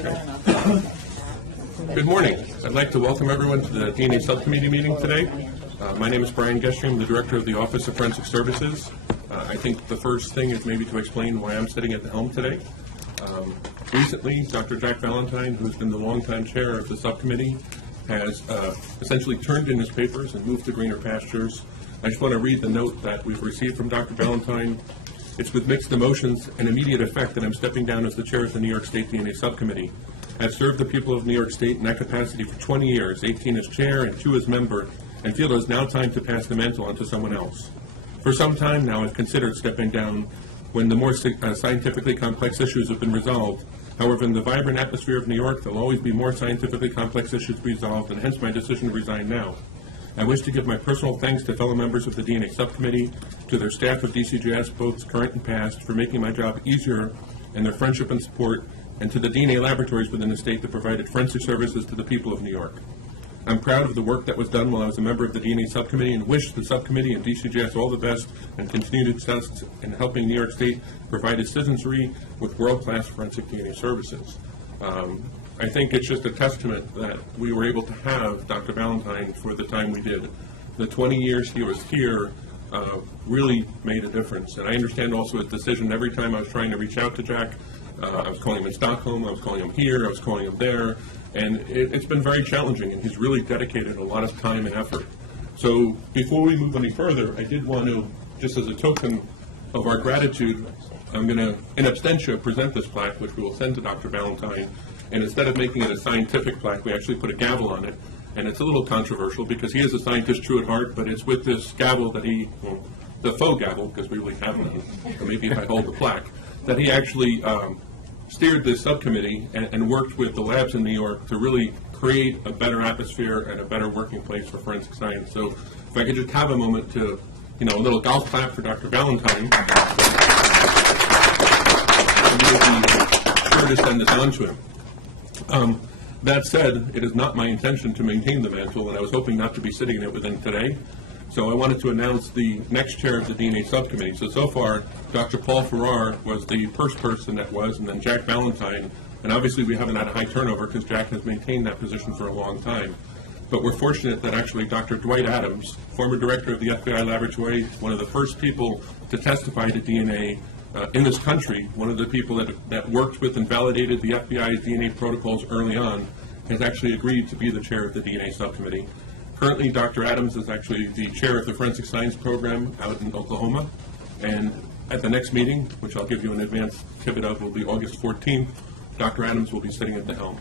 Good morning. I'd like to welcome everyone to the DNA Subcommittee meeting today. My name is Brian Gestream, the Director of the Office of Forensic Services. I think the first thing is maybe to explain why I'm sitting at the helm today. Recently, Dr. Jack Valentine, who's been the longtime chair of the subcommittee, has essentially turned in his papers and moved to greener pastures. I just want to read the note that we've received from Dr. Valentine. It's with mixed emotions and immediate effect that I'm stepping down as the chair of the New York State DNA Subcommittee. I've served the people of New York State in that capacity for 20 years, 18 as chair and 2 as member, and feel it is now time to pass the mantle on to someone else. For some time now, I've considered stepping down when the more scientifically complex issues have been resolved. However, in the vibrant atmosphere of New York, there will always be more scientifically complex issues to be resolved, and hence my decision to resign now. I wish to give my personal thanks to fellow members of the DNA Subcommittee, to their staff of DCJS, both current and past, for making my job easier, and their friendship and support, and to the DNA laboratories within the state that provided forensic services to the people of New York. I'm proud of the work that was done while I was a member of the DNA Subcommittee and wish the Subcommittee and DCJS all the best and continued success in helping New York State provide its citizenry with world-class forensic DNA services. I think it's just a testament that we were able to have Dr. Valentine for the time we did. The 20 years he was here really made a difference. And I understand also his decision every time I was trying to reach out to Jack. I was calling him in Stockholm, I was calling him here, I was calling him there. And it's been very challenging, and he's really dedicated a lot of time and effort. So before we move any further, I did want to, just as a token of our gratitude, I'm going to, in absentia, present this plaque, which we will send to Dr. Valentine. And instead of making it a scientific plaque, we actually put a gavel on it. And it's a little controversial because he is a scientist true at heart, but it's with this gavel that he, well, the faux gavel, because we really have one, or maybe if I hold the plaque, that he actually steered this subcommittee and worked with the labs in New York to really create a better atmosphere and a better working place for forensic science. So if I could just have a moment to, a little golf clap for Dr. Valentine. We'll be sure to send this on to him. That said, it is not my intention to maintain the mantle, and I was hoping not to be sitting in it with him today. So I wanted to announce the next chair of the DNA Subcommittee. So far, Dr. Paul Farrar was the first person that was, and then Jack Valentine. And obviously we haven't had a high turnover because Jack has maintained that position for a long time. But we're fortunate that actually Dr. Dwight Adams, former director of the FBI laboratory, one of the first people to testify to DNA in this country, one of the people that worked with and validated the FBI's DNA protocols early on, has actually agreed to be the chair of the DNA Subcommittee. Currently, Dr. Adams is actually the chair of the Forensic Science Program out in Oklahoma, and at the next meeting, which I'll give you an advance tidbit of, will be August 14th, Dr. Adams will be sitting at the helm.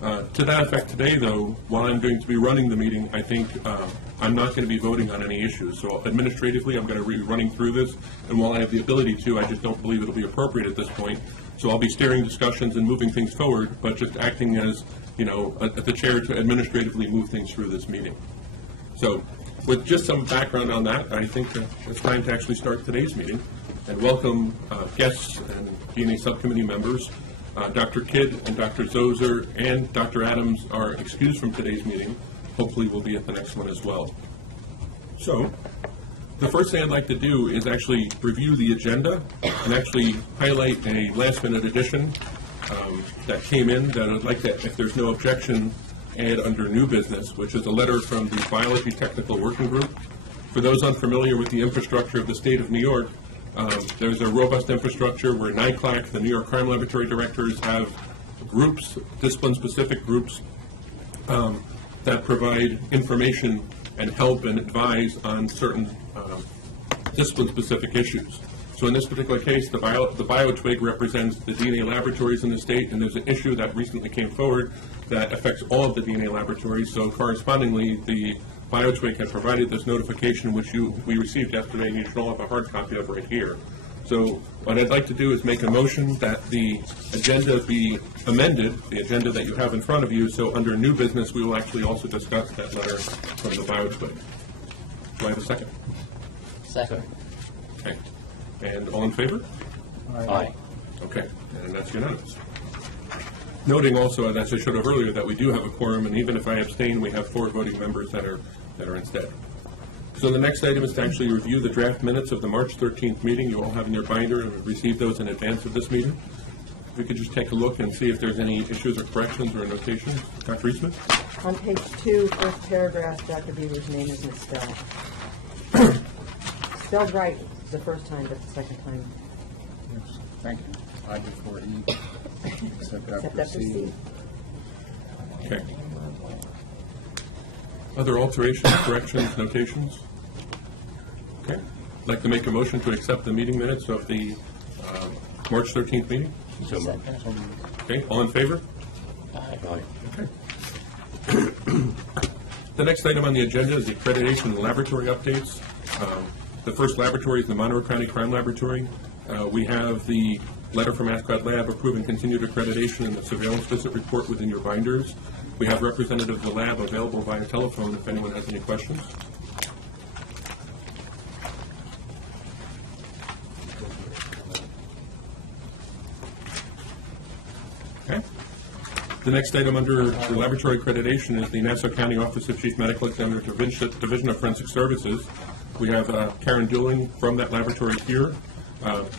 To that effect today, though, while I'm going to be running the meeting, I think I'm not going to be voting on any issues. So administratively, I'm going to be running through this, and while I have the ability to, I just don't believe it'll be appropriate at this point. So I'll be steering discussions and moving things forward, but just acting as, the chair to administratively move things through this meeting. So with just some background on that, I think it's time to actually start today's meeting and welcome guests and DNA Subcommittee members. Dr. Kidd and Dr. Zoser and Dr. Adams are excused from today's meeting. Hopefully we'll be at the next one as well. So the first thing I'd like to do is actually review the agenda and actually highlight a last-minute addition that came in that I'd like to, if there's no objection, add under new business, which is a letter from the Biology Technical Working Group. For those unfamiliar with the infrastructure of the state of New York, there's a robust infrastructure where NICLAC, the New York Crime Laboratory Directors, have groups, discipline-specific groups, that provide information and help and advise on certain discipline-specific issues. So in this particular case, the BioTwig represents the DNA laboratories in the state, and there's an issue that recently came forward that affects all of the DNA laboratories. So correspondingly, the BioTwig had provided this notification, which we received yesterday, and you should all have a hard copy of right here. So what I'd like to do is make a motion that the agenda be amended, the agenda that you have in front of you, so under new business, we will actually also discuss that letter from the BioTwig. Do I have a second? Second. Okay. And all in favor? Aye. Okay, and that's unanimous. Noting also, as I showed up earlier, that we do have a quorum, and even if I abstain, we have 4 voting members that are instead. So the next item is to actually review the draft minutes of the March 13th meeting. You all have in your binder and have received those in advance of this meeting. we could just take a look and see if there's any issues or corrections or notations. Dr. Eastman? On page 2, first paragraph, Dr. Beaver's name is misspelled. Spelled right the first time, but the second time. Yes, thank you. I before E, except Except after C. Okay. Other alterations, corrections, notations? Okay. I'd like to make a motion to accept the meeting minutes of the March 13th meeting. So moved. Okay, all in favor? Aye. Okay. The next item on the agenda is the accreditation and laboratory updates. The first laboratory is the Monroe County Crime Laboratory. We have the letter from Ascot Lab approving continued accreditation and the surveillance visit report within your binders. We have representatives of the lab available via telephone if anyone has any questions. Okay. The next item under the laboratory accreditation is the Nassau County Office of Chief Medical Examiner Division of Forensic Services. We have Karen Dooling from that laboratory here.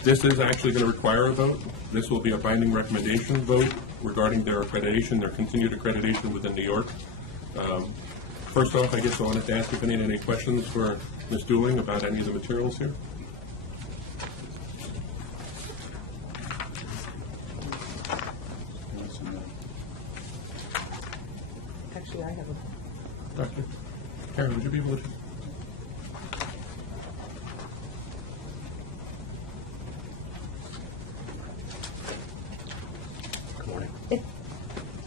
This is actually going to require a vote. This will be a binding recommendation vote regarding their accreditation, their continued accreditation within New York. First off, I guess I wanted to ask if any had any questions for Ms. Dooling about any of the materials here. Yes and no. Actually, I have a... Doctor? Karen, would you be able to? Good morning.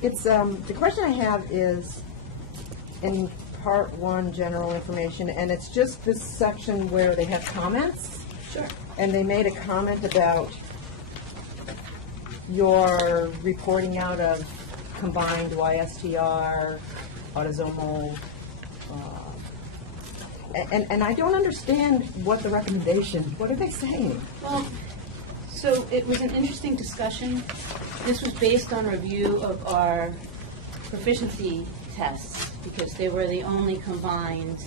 It's, the question I have is in part 1, general information, and it's just this section where they have comments. Sure. And they made a comment about your reporting out of combined YSTR, autosomal, and I don't understand what the recommendation, what are they saying? Well, so it was an interesting discussion. This was based on review of our proficiency tests because they were the only combined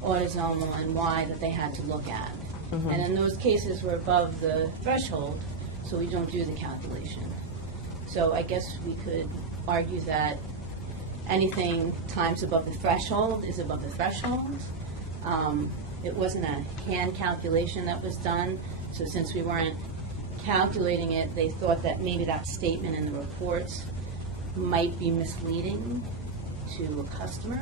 autosomal and Y that they had to look at. Mm-hmm. And in those cases were above the threshold, so we don't do the calculation. So I guess we could argue that anything times above the threshold is above the threshold. It wasn't a hand calculation that was done, so since we weren't calculating it, they thought that maybe that statement in the reports might be misleading to a customer.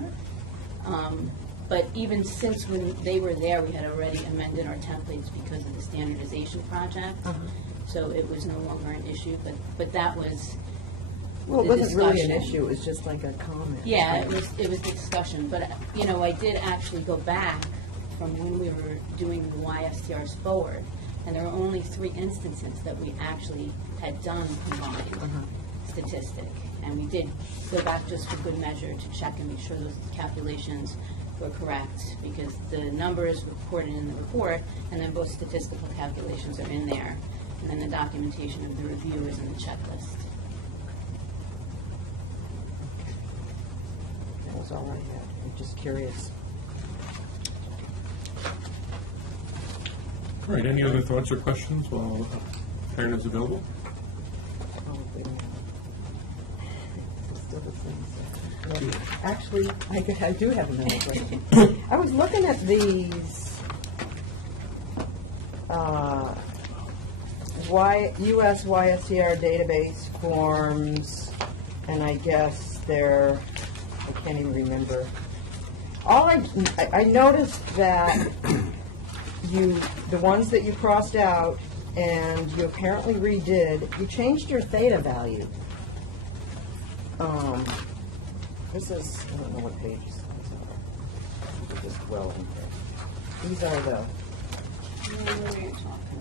But even since when they were there, we had already amended our templates because of the standardization project. So it was no longer an issue, but that was Well, it the wasn't really an discussion. issue, it was just like a comment. Yeah, it was the discussion, but, you know, I did actually go back from when we were doing the YSTRs forward, and there were only 3 instances that we actually had done combined statistic, and we did go back just for good measure to check and make sure those calculations were correct, because the number is reported in the report, and then both statistical calculations are in there, and then the documentation of the review is in the checklist. That was all I had, I'm just curious. All right, any other thoughts or questions while Karen is available? Oh, wait a minute. It's still the same section. Actually, I do have another question. I was looking at these US YSTR database forms, and I guess they're, I can't even remember. All I noticed that the ones that you crossed out and you apparently redid, you changed your theta value. This is, I don't know what pages these are. These are just well in there. These are the, What are you talking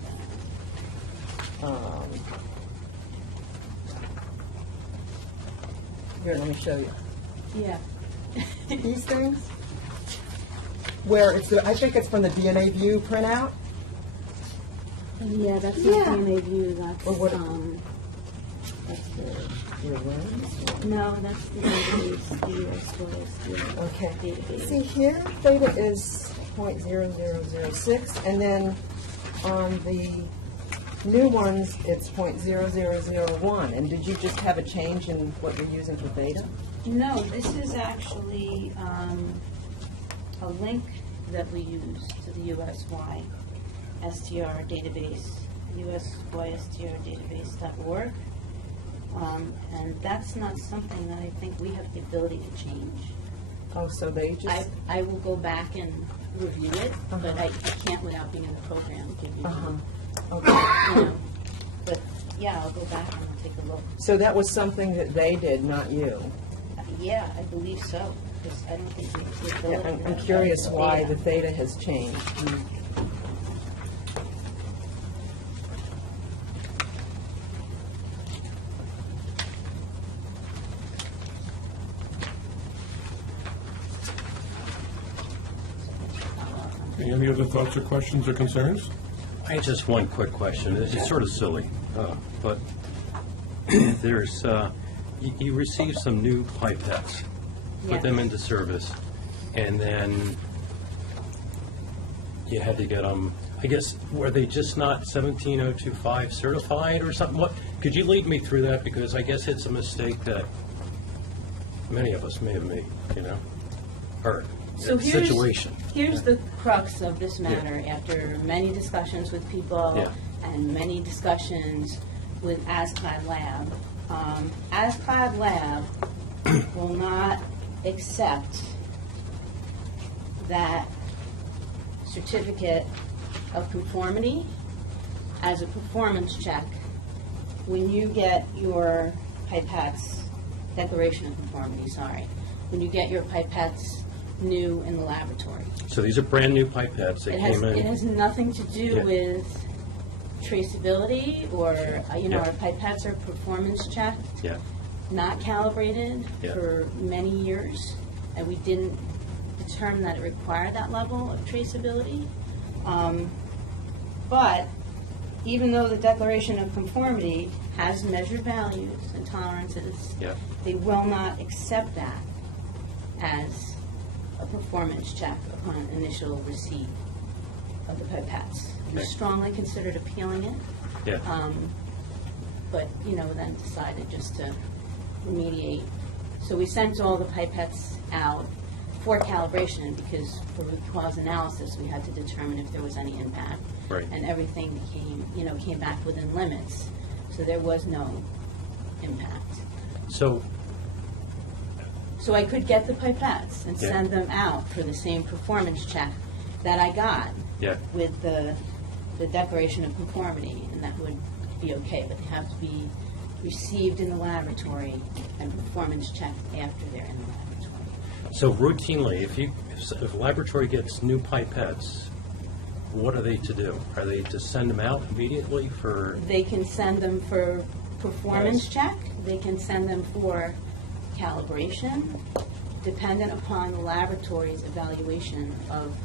about? here, let me show you. Yeah. These things, where it's, I think it's from the DNA View printout. Yeah, that's Yeah. not DNA View, that's, Or what- that's the, Your rooms. no, that's the database, Okay. database. See here, theta is .0006, and then on the new ones, it's .0001. And did you just have a change in what you're using for beta? No, this is actually a link that we use to the USY STR database, usystrddatabase.org. And that's not something that I think we have the ability to change. Oh, so they just... I will go back and review it, but I can't, without being in the program, give you, Okay. you know. But, yeah, I'll go back and I'll take a look. So that was something that they did, not you? Yeah, I believe so, because I don't think we have the Yeah, ability to I'm have curious that why data. the theta has changed. Any other thoughts or questions or concerns? I have just one quick question. It's sort of silly, but there's, you received some new pipettes, put them into service, and then you had to get them, I guess, were they just not 17025 certified or something? What, could you lead me through that? Because I guess it's a mistake that many of us may have made, you know, or So situation. Here's the crux of this matter, after many discussions with people Yeah. and many discussions with ASCLD Lab. ASCLD Lab will not accept that certificate of conformity as a performance check when you get your pipettes, declaration of conformity, sorry, when you get your pipettes new in the laboratory. So these are brand-new pipettes that It came in? has nothing to do Yeah. with traceability or, you know, Yeah. our pipettes are performance checked, Yeah. not calibrated Yeah. for many years, and we didn't determine that it required that level of traceability. But even though the declaration of conformity has measured values and tolerances, Yeah. they will not accept that as a performance check upon initial receipt of the pipettes. We Okay. strongly considered appealing it, Yeah. but, you know, then decided just to remediate. So we sent all the pipettes out for calibration because for root cause analysis, we had to determine if there was any impact. Right. And everything came back within limits, so there was no impact. So, So I could get the pipettes and Yeah. send them out for the same performance check that I got yeah. with the declaration of conformity, and that would be okay, but they have to be received in the laboratory and performance checked after they're in the laboratory. So routinely, if a laboratory gets new pipettes, what are they to do? Are they to send them out immediately for, They can send them for performance Yes. check, they can send them for calibration, dependent upon the laboratory's evaluation of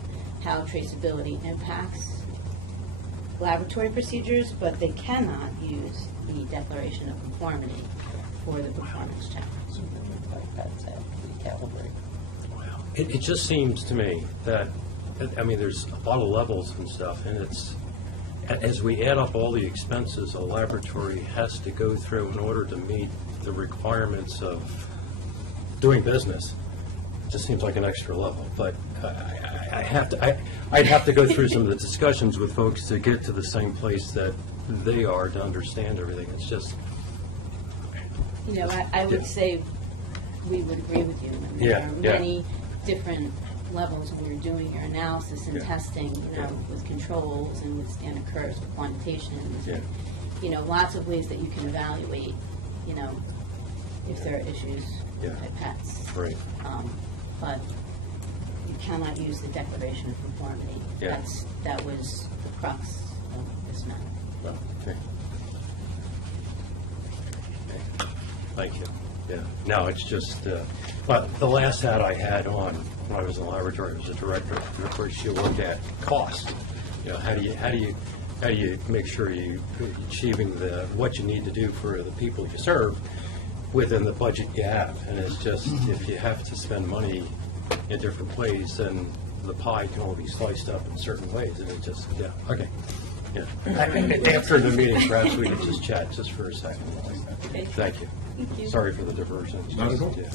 how traceability impacts laboratory procedures, but they cannot use the declaration of conformity for the performance check. it just seems to me that, I mean, there's a lot of levels and stuff, and it's, as we add up all the expenses a laboratory has to go through in order to meet the requirements of doing business, it just seems like an extra level. But I'd have to go through some of the discussions with folks to get to the same place that they are to understand everything. It's just, You know, I would Yeah. say we would agree with you. I mean, Yeah, there are yeah. many different levels when you're doing your analysis and Yeah. testing, you know, Yeah. with controls and with standard curves, with quantitations. Yeah. and, you know, lots of ways that you can evaluate, you know, if there are issues with Yeah. pipettes. right. But you cannot use the declaration of conformity. Yeah. That was the crux of this matter. Well, okay. Okay. Thank you. Yeah. No, it's just, but the last hat I had on when I was in the laboratory was a director. And of course, you look at cost. You know, how do you make sure you're achieving what you need to do for the people you serve within the budget you have? And it's just, if you have to spend money in different ways, then the pie can only be sliced up in certain ways. And it just, yeah, okay. Yeah. After the meeting, perhaps we can just chat just for a second. Okay. Thank you. Thank you. Sorry for the diversion. Not at all. Yeah.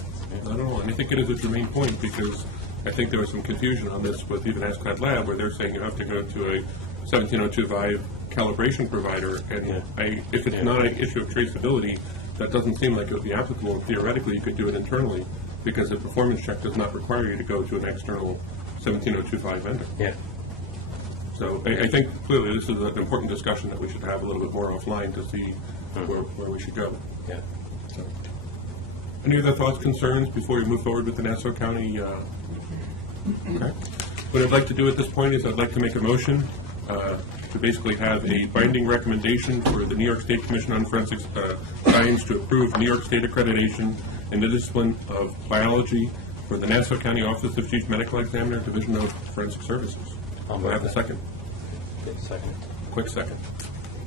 Not at all. And I think it is a germane point because I think there was some confusion on this with even ASCAD Lab where they're saying you have to go to a 17025 calibration provider. And Yeah. if it's not an issue of traceability, that doesn't seem like it would be applicable. Theoretically, you could do it internally because the performance check does not require you to go to an external 17025 vendor. Yeah. So I think clearly this is an important discussion that we should have a little bit more offline to see where we should go. Yeah. So, any other thoughts, concerns before we move forward with the Nassau County? Okay. What I'd like to do at this point is I'd like to make a motion to basically have a binding recommendation for the New York State Commission on Forensic Science to approve New York State accreditation in the discipline of biology for the Nassau County Office of Chief Medical Examiner, Division of Forensic Services. I'll Do I have a move that. second? Okay, second. Quick second.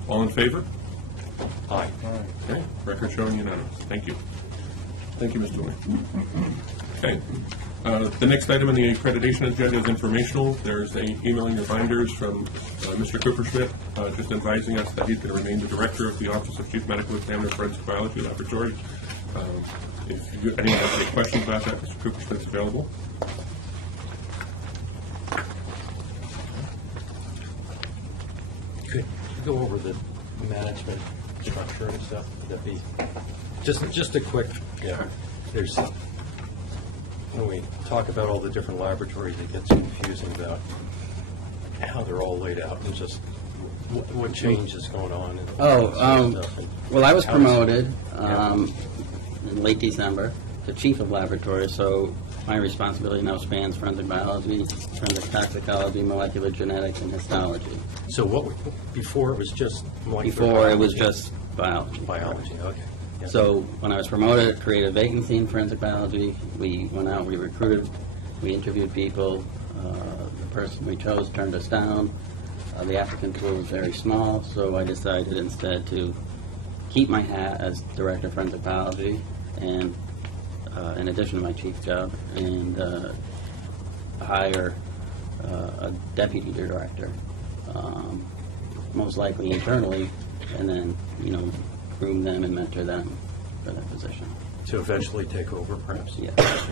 All in favor? Aye. Okay, record showing unanimous. Thank you. Thank you, Mr. Lee. Okay. The next item on the accreditation agenda is informational. There's a email in your binders from Mr. Cooperschmidt, just advising us that he's going to remain the director of the Office of Chief Medical Examiner Forensic Biology Laboratory. If anyone has any questions about that, Mr. Cooperschmidt's available. Could you go over the management structure and stuff? Would that be just a quick? Yeah. There's when we talk about all the different laboratories, it gets confusing about how they're all laid out and just what change is going on. And Well, I was How's- promoted in late December to chief of laboratory, so my responsibility now spans forensic biology, forensic toxicology, molecular genetics, and histology. So before it was just molecular Before it was biology? just biology. Biology. Okay. Yeah. So when I was promoted, it created a vacancy in forensic biology. We went out, we recruited, we interviewed people. The person we chose turned us down. The applicant pool was very small, so I decided instead to keep my hat as director of forensic biology, and in addition to my chief job, and hire a deputy director, most likely internally, and then groom them and mentor them for that position. To eventually take over, perhaps? Yeah,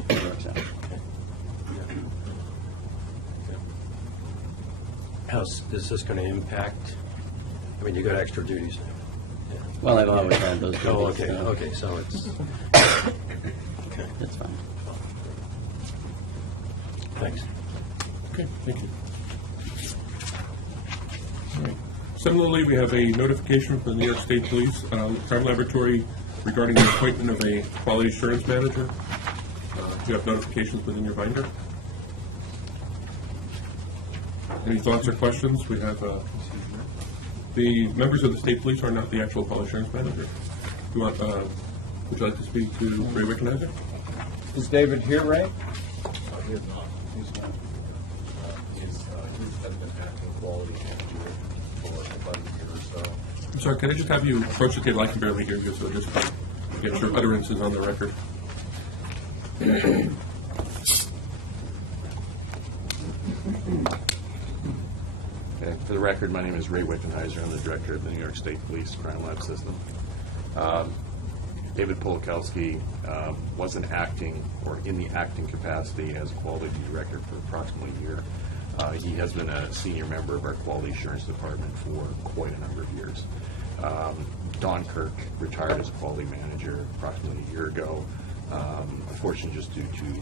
it works out. Is this going to impact? I mean, you got extra duties. Yeah. Well, I've always had those duties. Oh, okay. so Okay, so it's okay. It's fine. Thanks. Okay, thank you. All right. Similarly, we have a notification from the New York State Police Crime Laboratory regarding the appointment of a quality assurance manager. Do you have notifications within your binder? Any thoughts or questions? We have the members of the state police are not the actual quality assurance manager. Would you like to speak to Ray Wickenheiser? Is David here, Ray? He is not. He's not. He's been acting quality manager for about a year or so. I'm sorry, can I just have you approach the table? I can barely hear you, so just get your utterances on the record. Okay. For the record, my name is Ray Wickenheiser. I'm the director of the New York State Police Crime Lab System. David Polakowski was in the acting capacity as quality director for approximately a year. He has been a senior member of our quality assurance department for quite a number of years. Don Kirk retired as a quality manager approximately a year ago. Unfortunately, just due to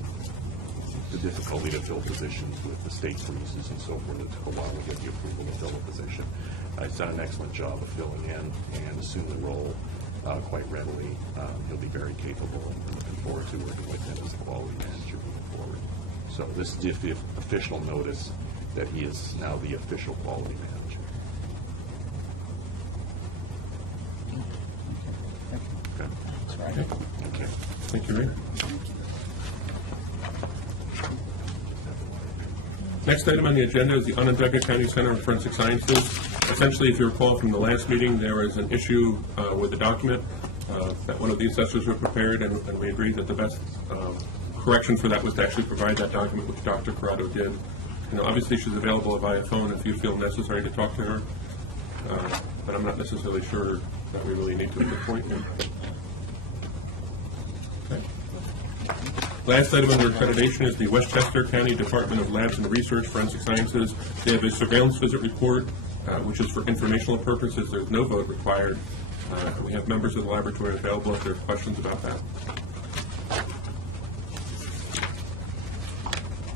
the difficulty to fill positions with the state polices and so forth, it took a while to get the approval to fill a position. He's done an excellent job of filling in and assumed the role quite readily. He'll be very capable, and we're looking forward to working with him as a quality manager moving forward. So this is the official notice that he is now the official quality manager. Okay. That's right. Okay. Thank you, Ray. Next item on the agenda is the Onondaga County Center of Forensic Sciences. Essentially, if you recall from the last meeting, there was an issue with the document that one of the assessors were prepared, and we agreed that the best correction for that was to actually provide that document, which Dr. Corrado did. Obviously, she's available via phone if you feel necessary to talk to her. but I'm not necessarily sure that we really need to at this point. Okay. Last item under accreditation is the Westchester County Department of Labs and Research Forensic Sciences. They have a surveillance visit report, which is for informational purposes. There's no vote required. We have members of the laboratory available if there are questions about that.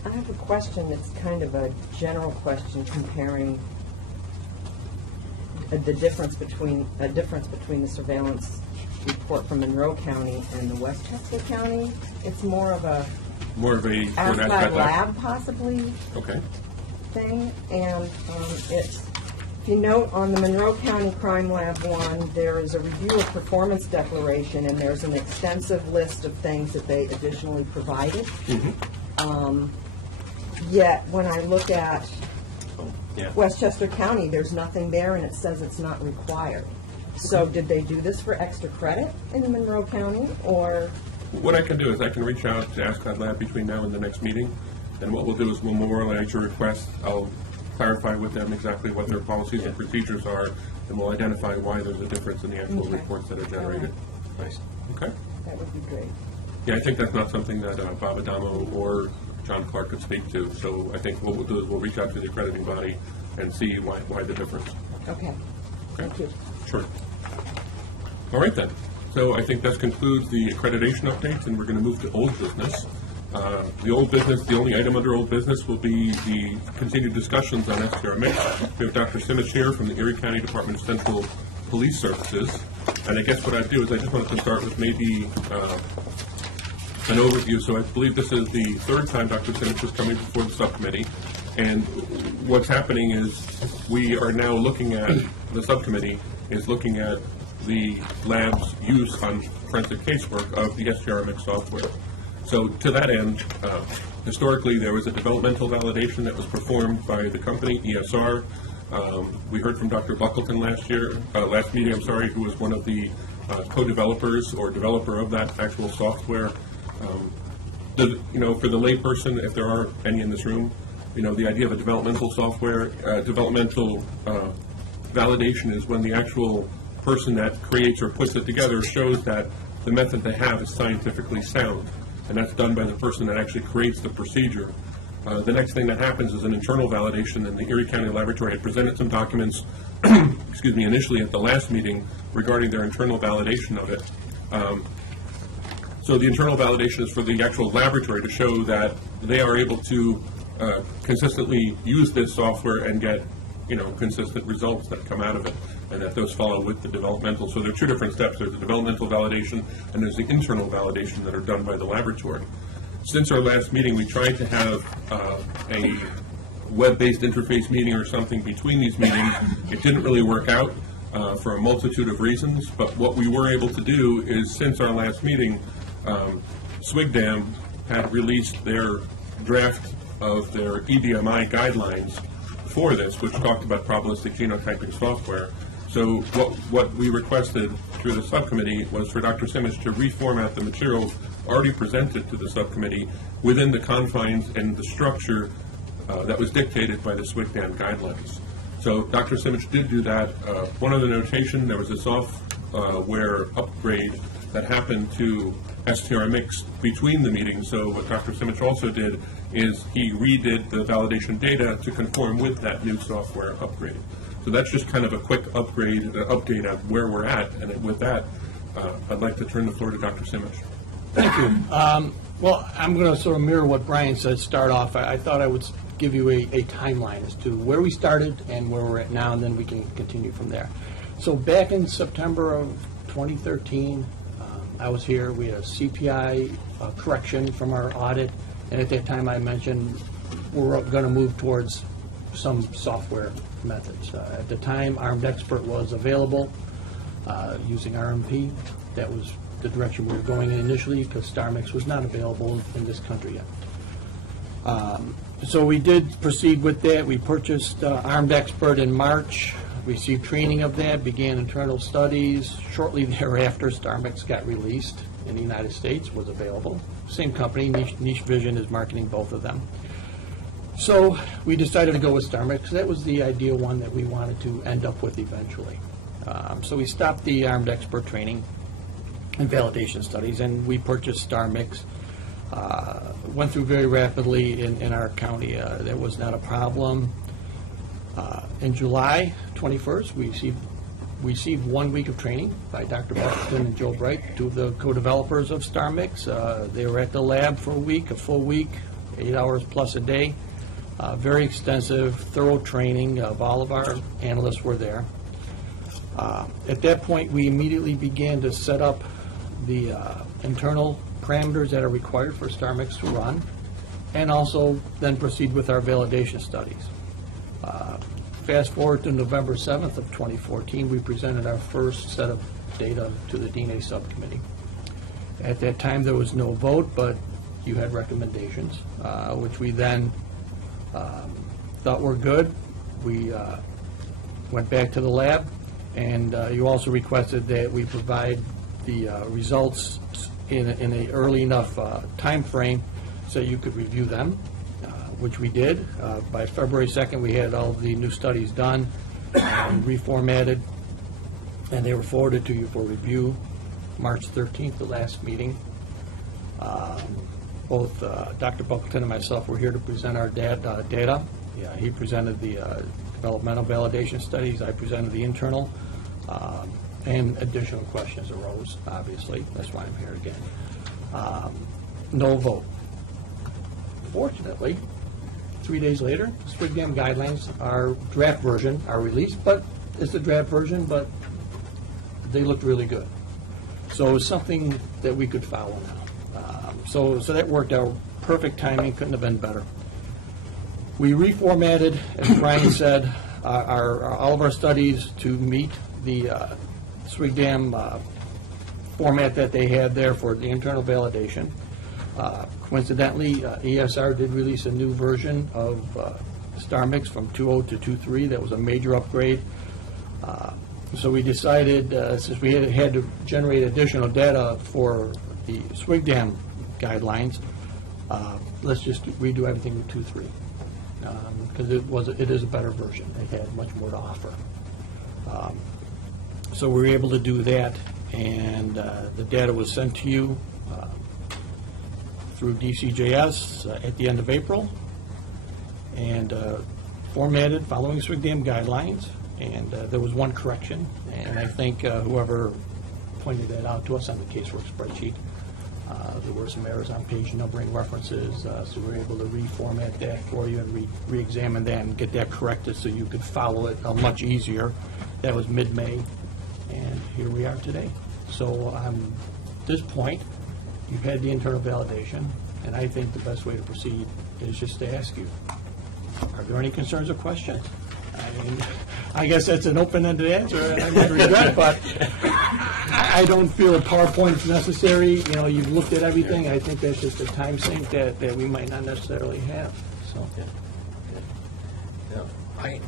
I have a question that's kind of a general question comparing the difference between the surveillance report from Monroe County and the Westchester County. It's more of a ask my lab possibly Okay. thing, and it's, if you note on the Monroe County Crime Lab one, there is a review of performance declaration, and there's an extensive list of things that they additionally provided. Yet when I look at Westchester County, there's nothing there, and it says it's not required. So did they do this for extra credit in Monroe County, or? What I can do is I can reach out to Ask That Lab between now and the next meeting, and what we'll do is we'll memorialize your request. I'll clarify with them exactly what their policies and procedures are, and we'll identify why there's a difference in the actual reports that are generated. Nice. Okay? That would be great. Yeah, I think that's not something that Bob Adamo or John Clark could speak to, so I think what we'll do is we'll reach out to the accrediting body and see why the difference. Okay. Thank you. Sure. All right then. So I think that concludes the accreditation updates, and we're going to move to old business. The old business, the only item under old business will be the continued discussions on STR mix. We have Dr. Simmons here from the Erie County Department of Central Police Services. And I guess what I'd do is I just wanted to start with maybe an overview. So I believe this is the third time Dr. Simmons is coming before the subcommittee. And what's happening is we are now looking at, the subcommittee is looking at the lab's use on forensic casework of the STRMX software. So to that end, historically there was a developmental validation that was performed by the company, ESR. We heard from Dr. Buckleton last meeting, who was one of the co-developers or developer of that actual software. For the layperson, if there are any in this room, the idea of a developmental software, developmental validation is when the actual person that creates or puts it together shows that the method they have is scientifically sound, and that's done by the person that actually creates the procedure. The next thing that happens is an internal validation, and the Erie County Laboratory had presented some documents, initially at the last meeting regarding their internal validation of it. So the internal validation is for the actual laboratory to show that they are able to consistently use this software and get consistent results that come out of it, and that those follow with the developmental. So there are two different steps. There's the developmental validation, and there's the internal validation that are done by the laboratory. Since our last meeting, we tried to have a web-based interface meeting or something between these meetings. It didn't really work out for a multitude of reasons, but what we were able to do is, since our last meeting, SWGDAM had released their draft of their EDMI guidelines for this, which talked about probabilistic genotyping software. So what we requested through the subcommittee was for Dr. Simmons to reformat the materials already presented to the subcommittee within the confines and the structure that was dictated by the SWGDAM guidelines. So Dr. Simmons did do that. One other notation, there was a software upgrade that happened to STRMX between the meetings. So what Dr. Simmons also did is he redid the validation data to conform with that new software upgrade. So that's just kind of a quick update of where we're at. And with that, I'd like to turn the floor to Dr. Simmons. Thank you. Well, I'm going to sort of mirror what Brian said, start off. I thought I would give you a timeline as to where we started and where we're at now, and then we can continue from there. So back in September of 2013, I was here. We had a CPI correction from our audit, and at that time I mentioned we're going to move towards some software methods. At the time, Armed Expert was available using RMP. That was the direction we were going in initially, because StarMix was not available in this country yet. So we did proceed with that. We purchased Armed Expert in March, received training of that, began internal studies. Shortly thereafter, StarMix got released in the United States, was available. Same company, Niche Vision is marketing both of them. So we decided to go with StarMix, because that was the ideal one that we wanted to end up with eventually. So we stopped the armed expert training and validation studies, and we purchased StarMix. Went through very rapidly in our county. That was not a problem. In July 21st, we received 1 week of training by Dr. Buxton and Joe Bright, two of the co-developers of StarMix. They were at the lab for a full week, 8 hours plus a day. Very extensive, thorough training of all of our analysts were there. At that point, we immediately began to set up the internal parameters that are required for StarMix to run, and also then proceed with our validation studies. Fast forward to November 7th of 2014, we presented our first set of data to the DNA Subcommittee. At that time, there was no vote, but you had recommendations, which we then thought were good. We went back to the lab, and you also requested that we provide the results in an early enough time frame so you could review them, which we did. By February 2nd, we had all the new studies done and reformatted, and they were forwarded to you for review. March 13th, the last meeting. Both Dr. Buckleton and myself were here to present our data. Yeah, he presented the developmental validation studies. I presented the internal, and additional questions arose, obviously. That's why I'm here again. No vote. Fortunately, 3 days later, the SWGDAM guidelines, our draft version, are released, but it's the draft version, but they looked really good. So it was something that we could follow now. So that worked out. Perfect timing, couldn't have been better. We reformatted, as Brian said, all of our studies to meet the SWGDAM format that they had there for the internal validation. Coincidentally, ESR did release a new version of StarMix from 2.0 to 2.3. That was a major upgrade. So we decided, since we had to generate additional data for the SWGDAM guidelines, let's just redo everything with 2.3, because it is a better version. It had much more to offer. So we were able to do that, and the data was sent to you through DCJS at the end of April, and formatted following SWGDAM guidelines. And there was one correction, and I think whoever pointed that out to us on the casework spreadsheet, there were some errors on page numbering references, so we were able to reformat that for you and re-examine that and get that corrected so you could follow it much easier. That was mid-May, and here we are today. So at this point, you've had the internal validation, and I think the best way to proceed is just to ask you, are there any concerns or questions? I mean, I guess that's an open-ended answer, and I would regret, but I don't feel a PowerPoint is necessary. You know, you've looked at everything. I think that's just a time sink that we might not necessarily have. So, Yeah, I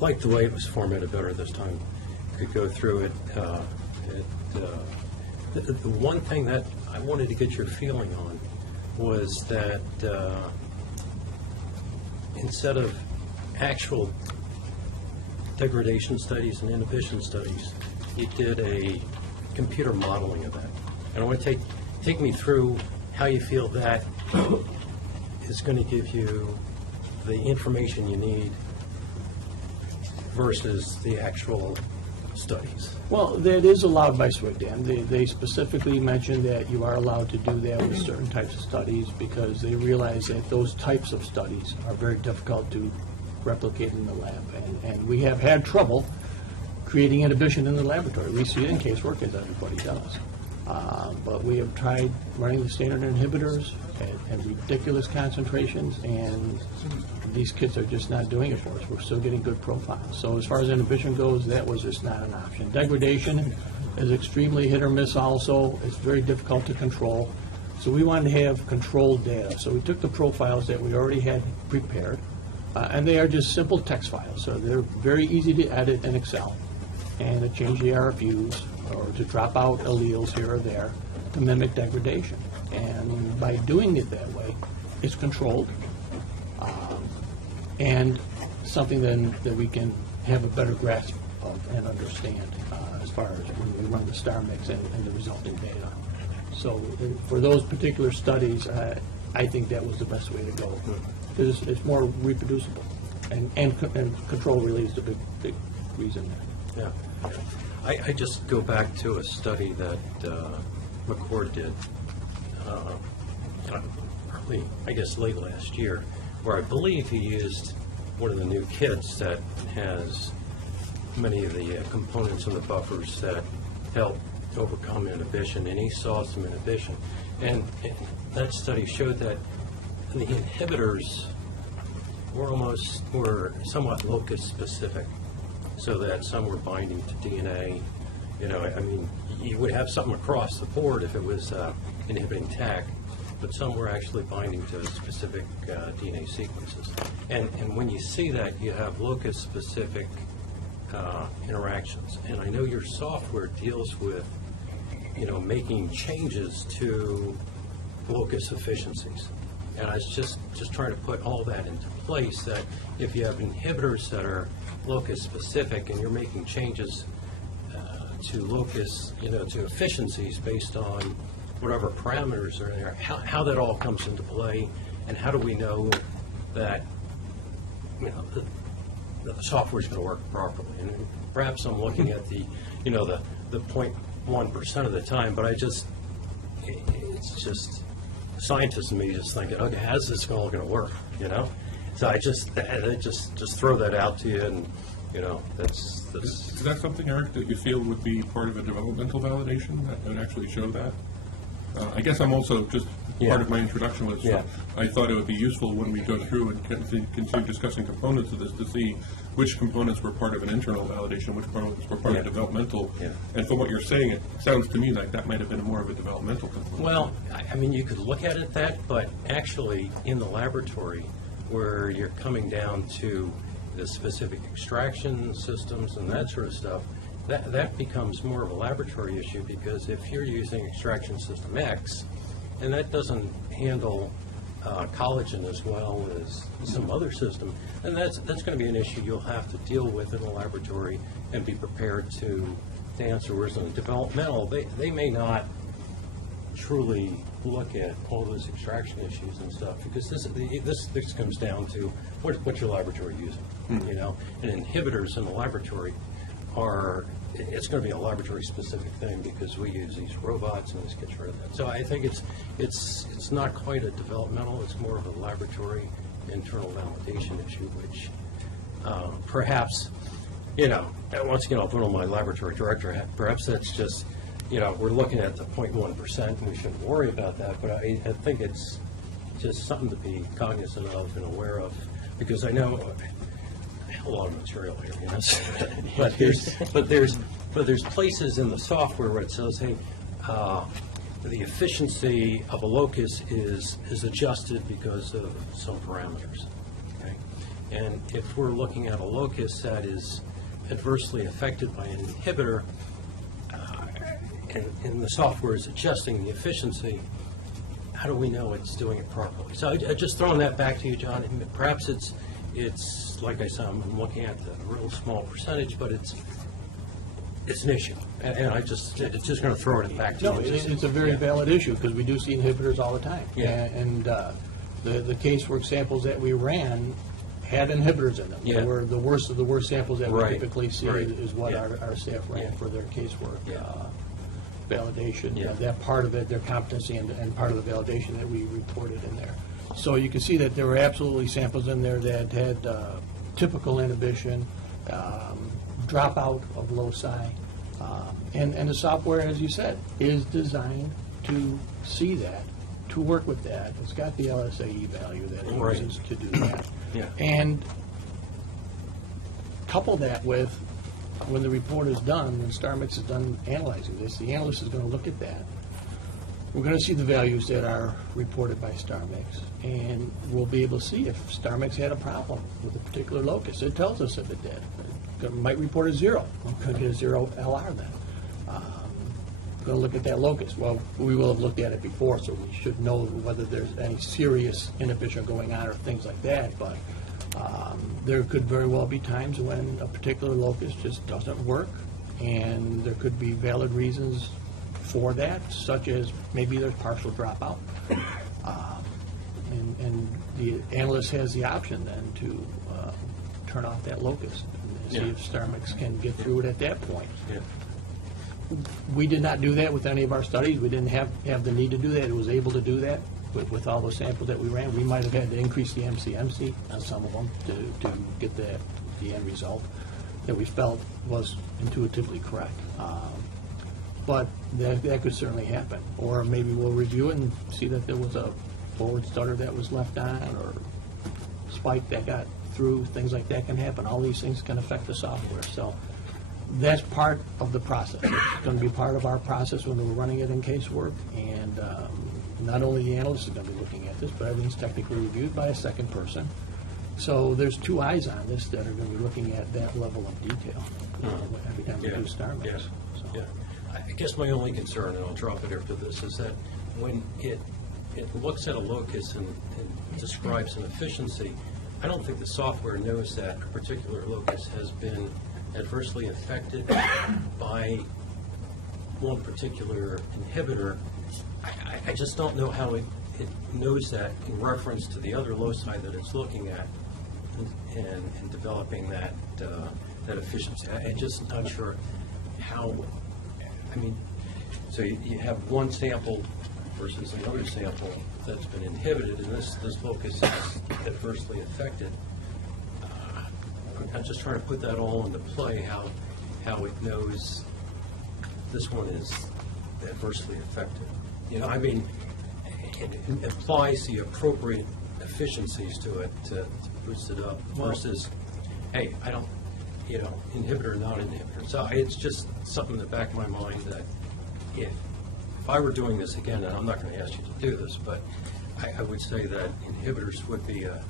like the way it was formatted better this time. Could go through it. The one thing that I wanted to get your feeling on was that instead of actual degradation studies and inhibition studies, you did a computer modeling of that. And I want to take me through how you feel that is going to give you the information you need versus the actual studies. well, that is allowed by SWGDAM. They specifically mentioned that you are allowed to do that with certain types of studies because they realize that those types of studies are very difficult to replicate in the lab. And we have had trouble creating inhibition in the laboratory. We see it in casework, as everybody does. But we have tried running the standard inhibitors at ridiculous concentrations, and these kits are just not doing it for us. We're still getting good profiles. So as far as inhibition goes, that was just not an option. Degradation is extremely hit or miss also. It's very difficult to control. So we wanted to have controlled data. So we took the profiles that we already had prepared, and they are just simple text files. So they're very easy to edit in Excel and to change the RFUs or to drop out alleles here or there to mimic degradation. And by doing it that way, it's controlled, and something then that we can have a better grasp of and understand as far as when we run the star mix and the resulting data. So for those particular studies, I think that was the best way to go, because it's more reproducible, and control really is the big reason there. Yeah. I just go back to a study that McCord did early, I guess late last year, where I believe he used one of the new kits that has many of the components and the buffers that help overcome inhibition, and he saw some inhibition. And that study showed that the inhibitors were somewhat locus specific, so that some were binding to DNA. I mean, you would have something across the board if it was inhibiting TAC, but some were actually binding to specific DNA sequences. And when you see that, you have locus specific interactions. And I know your software deals with making changes to locus efficiencies. And I was just trying to put all that into place, that if you have inhibitors that are locus specific and you're making changes to locus, to efficiencies based on whatever parameters are there, how that all comes into play, and how do we know that the software is going to work properly. And perhaps I'm looking at the 0.1% of the time, but it's just scientists in me just thinking, okay, how's this all going to work? So I just throw that out to you, and that's. Is that something, Eric, that you feel would be part of a developmental validation that would actually show that? I guess I'm also just part of my introduction was I thought it would be useful when we go through and continue discussing components of this to see which components were part of an internal validation, which components were part of developmental. Yeah. And from what you're saying, it sounds to me like that might have been more of a developmental component. Well, I mean, you could look at it that, but actually in the laboratory where you're coming down to the specific extraction systems and that sort of stuff, that becomes more of a laboratory issue, because if you're using extraction system X, and that doesn't handle collagen as well as some other system, and that's going to be an issue you'll have to deal with in the laboratory and be prepared to answer. Whereas in the developmental, they may not truly look at all those extraction issues and stuff, because this comes down to what's your laboratory using, and inhibitors in the laboratory it's going to be a laboratory specific thing, because we use these robots and this gets rid of that. So I think it's not quite a developmental, it's more of a laboratory internal validation issue, which perhaps, once again, I'll put on my laboratory director hat, perhaps that's just, we're looking at the 0.1% and we shouldn't worry about that, but I think it's just something to be cognizant of and aware of, because I know a lot of material here, but there's places in the software where it says, hey, the efficiency of a locus is adjusted because of some parameters. Okay, and if we're looking at a locus that is adversely affected by an inhibitor, and the software is adjusting the efficiency, how do we know it's doing it properly? So I just throwing that back to you, John. And perhaps it's like I said, I'm looking at the real small percentage, but it's an issue, and it's just going to throw it back to you. No, it's a very valid issue, because we do see inhibitors all the time. Yeah. And the casework samples that we ran had inhibitors in them. Yeah. They were the worst of the worst samples that we Right. typically see Right. is what Yeah. our staff ran Yeah. for their casework. Yeah. Validation, Yeah. that part of it, their competency, and part of the validation that we reported in there. So you can see that there were absolutely samples in there that had typical inhibition, dropout of loci, and the software, as you said, is designed to see that, to work with that. It's got the LSAE value that it Right. uses to do that. Yeah. And couple that with, when the report is done, when StarMix is done analyzing this, the analyst is going to look at that. We're going to see the values that are reported by StarMix, and we'll be able to see if StarMix had a problem with a particular locus. It tells us if it did. It might report a 0. We could get a 0 LR then. going to look at that locus. Well, we will have looked at it before, so we should know whether there's any serious inhibition going on or things like that. But there could very well be times when a particular locus just doesn't work, and there could be valid reasons for that, such as maybe there's partial dropout. And the analyst has the option then to turn off that locus and see if StarMix can get through it at that point. Yeah. We did not do that with any of our studies. We didn't have the need to do that. It was able to do that with all the samples that we ran. We might have had to increase the MCMC on some of them to get the end result that we felt was intuitively correct. But that could certainly happen. Or maybe we'll review it and see that there was a forward stutter that was left on or spike that got through. Things like that can happen. All these things can affect the software. So that's part of the process. It's going to be part of our process when we're running it in casework. And not only the analyst is going to be looking at this, but everything's technically reviewed by a second person. So there's two eyes on this that are going to be looking at that level of detail every time we do StarMix. Yes. So. Yeah. I guess my only concern, and I'll drop it after this, is that when it looks at a locus and describes an efficiency, I don't think the software knows that a particular locus has been adversely affected by one particular inhibitor. I just don't know how it knows that in reference to the other loci that it's looking at and developing that efficiency. I'm just not sure how. I mean, so you have one sample versus another sample that's been inhibited, and this locus is adversely affected. I'm just trying to put that all into play, how it knows this one is adversely affected. You know, I mean, it applies the appropriate efficiencies to it to boost it up versus, hey, I don't, you know, inhibitor, not inhibitor. So it's just something in the back of my mind that if I were doing this again, and I'm not going to ask you to do this, but I would say that inhibitors would be a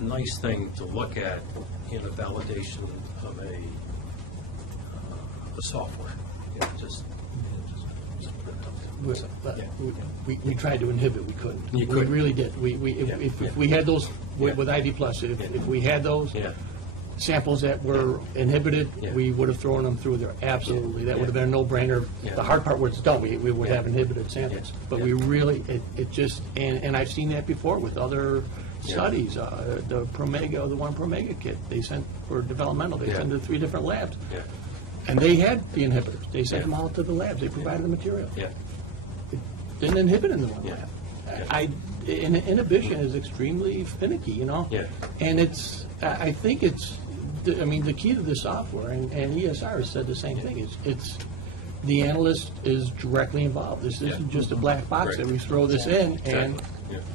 nice thing to look at in a validation of a software. You know, We tried to inhibit, we couldn't. You We couldn't. really did. If we had those with ID+, if we had those samples that were inhibited, we would have thrown them through there, absolutely. That would have been a no-brainer. Yeah. The hard part was done, we would have inhibited samples. But we really, it just, and I've seen that before with other studies. The Promega, the one Promega kit, they sent for developmental, they sent to 3 different labs. Yeah. And they had the inhibitors. They sent them all to the labs. They provided the material. Yeah. It didn't inhibit in the one Yeah. lab. Inhibition is extremely finicky, you know? Yeah. And I think it's, I mean, the key to the software, and ESR has said the same thing, it's the analyst is directly involved. This isn't just a black box that we throw this in and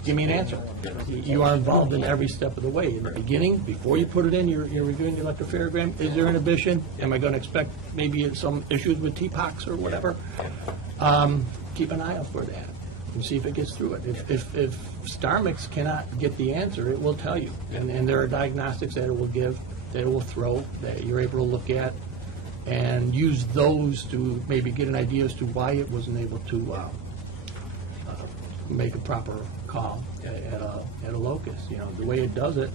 give me an answer. You are involved in every step of the way. In the beginning, before you put it in, you're reviewing the electropherogram. Is there inhibition? Am I going to expect maybe some issues with TPOX or whatever? Keep an eye out for that and see if it gets through it. If StarMix cannot get the answer, it will tell you. And there are diagnostics that it will give, that it will throw, that you're able to look at and use those to maybe get an idea as to why it wasn't able to make a proper call at a locus. You know, the way it does it,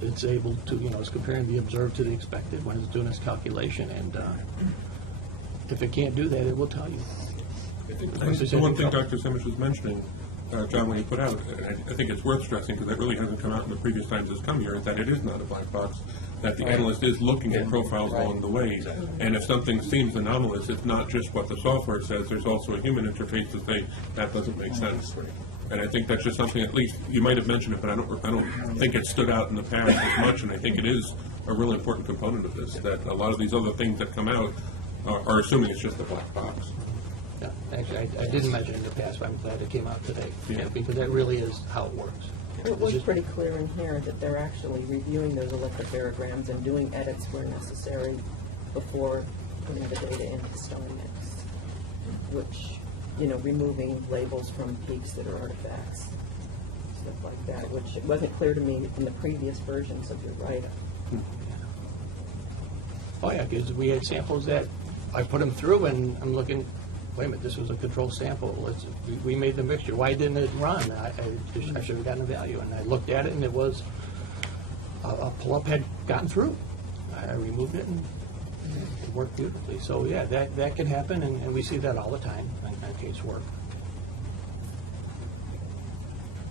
it's able to, you know, it's comparing the observed to the expected when it's doing its calculation, and if it can't do that, it will tell you. The one thing Dr. Simish was mentioning, John, when he put out, and I think it's worth stressing because it really hasn't come out in the previous times it's come here, is that it is not a black box, that the analyst is looking at profiles along the way. And if something seems anomalous, it's not just what the software says, there's also a human interface to say, that doesn't make sense. And I think that's just something, at least, you might have mentioned it, but I don't think it stood out in the past as much, and I think it is a really important component of this, that a lot of these other things that come out are assuming it's just a black box. Yeah, actually, I didn't mention it in the past, but I'm glad it came out today, because that really is how it works. It was pretty clear in here that they're actually reviewing those electropherograms and doing edits where necessary before putting the data into StarMix, which, you know, removing labels from peaks that are artifacts, stuff like that, which wasn't clear to me in the previous versions of your write-up. Oh, yeah, because we had samples that I put them through, and I'm looking, wait a minute, this was a control sample. We made the mixture. Why didn't it run? I should have gotten a value. And I looked at it, and it was, a pull-up had gotten through. I removed it, and it worked beautifully. So, yeah, that can happen, and we see that all the time on casework.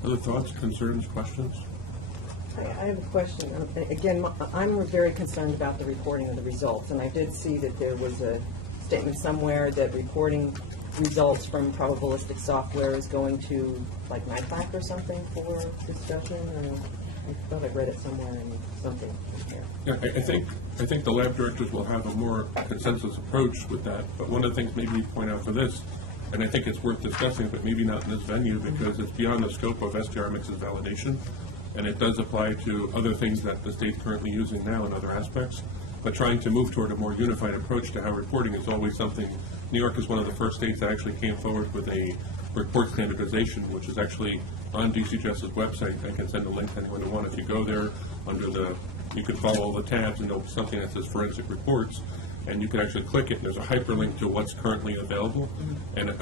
Other thoughts, concerns, questions? I have a question. Again, I'm very concerned about the reporting of the results, and I did see that there was a statement somewhere that reporting results from probabilistic software is going to, like, NIFAC or something for discussion, or I thought I read it somewhere in something here. Yeah, I think the lab directors will have a more consensus approach with that, but one of the things maybe you point out for this, and I think it's worth discussing, but maybe not in this venue, because it's beyond the scope of STR mixes validation, and it does apply to other things that the state's currently using now in other aspects. But trying to move toward a more unified approach to how reporting is always something. New York is one of the first states that actually came forward with a report standardization, which is actually on DCGS's website. I can send a link to anyone who wants. If you go there, you can follow all the tabs, and there'll be something that says forensic reports, and you can actually click it, and there's a hyperlink to what's currently available. And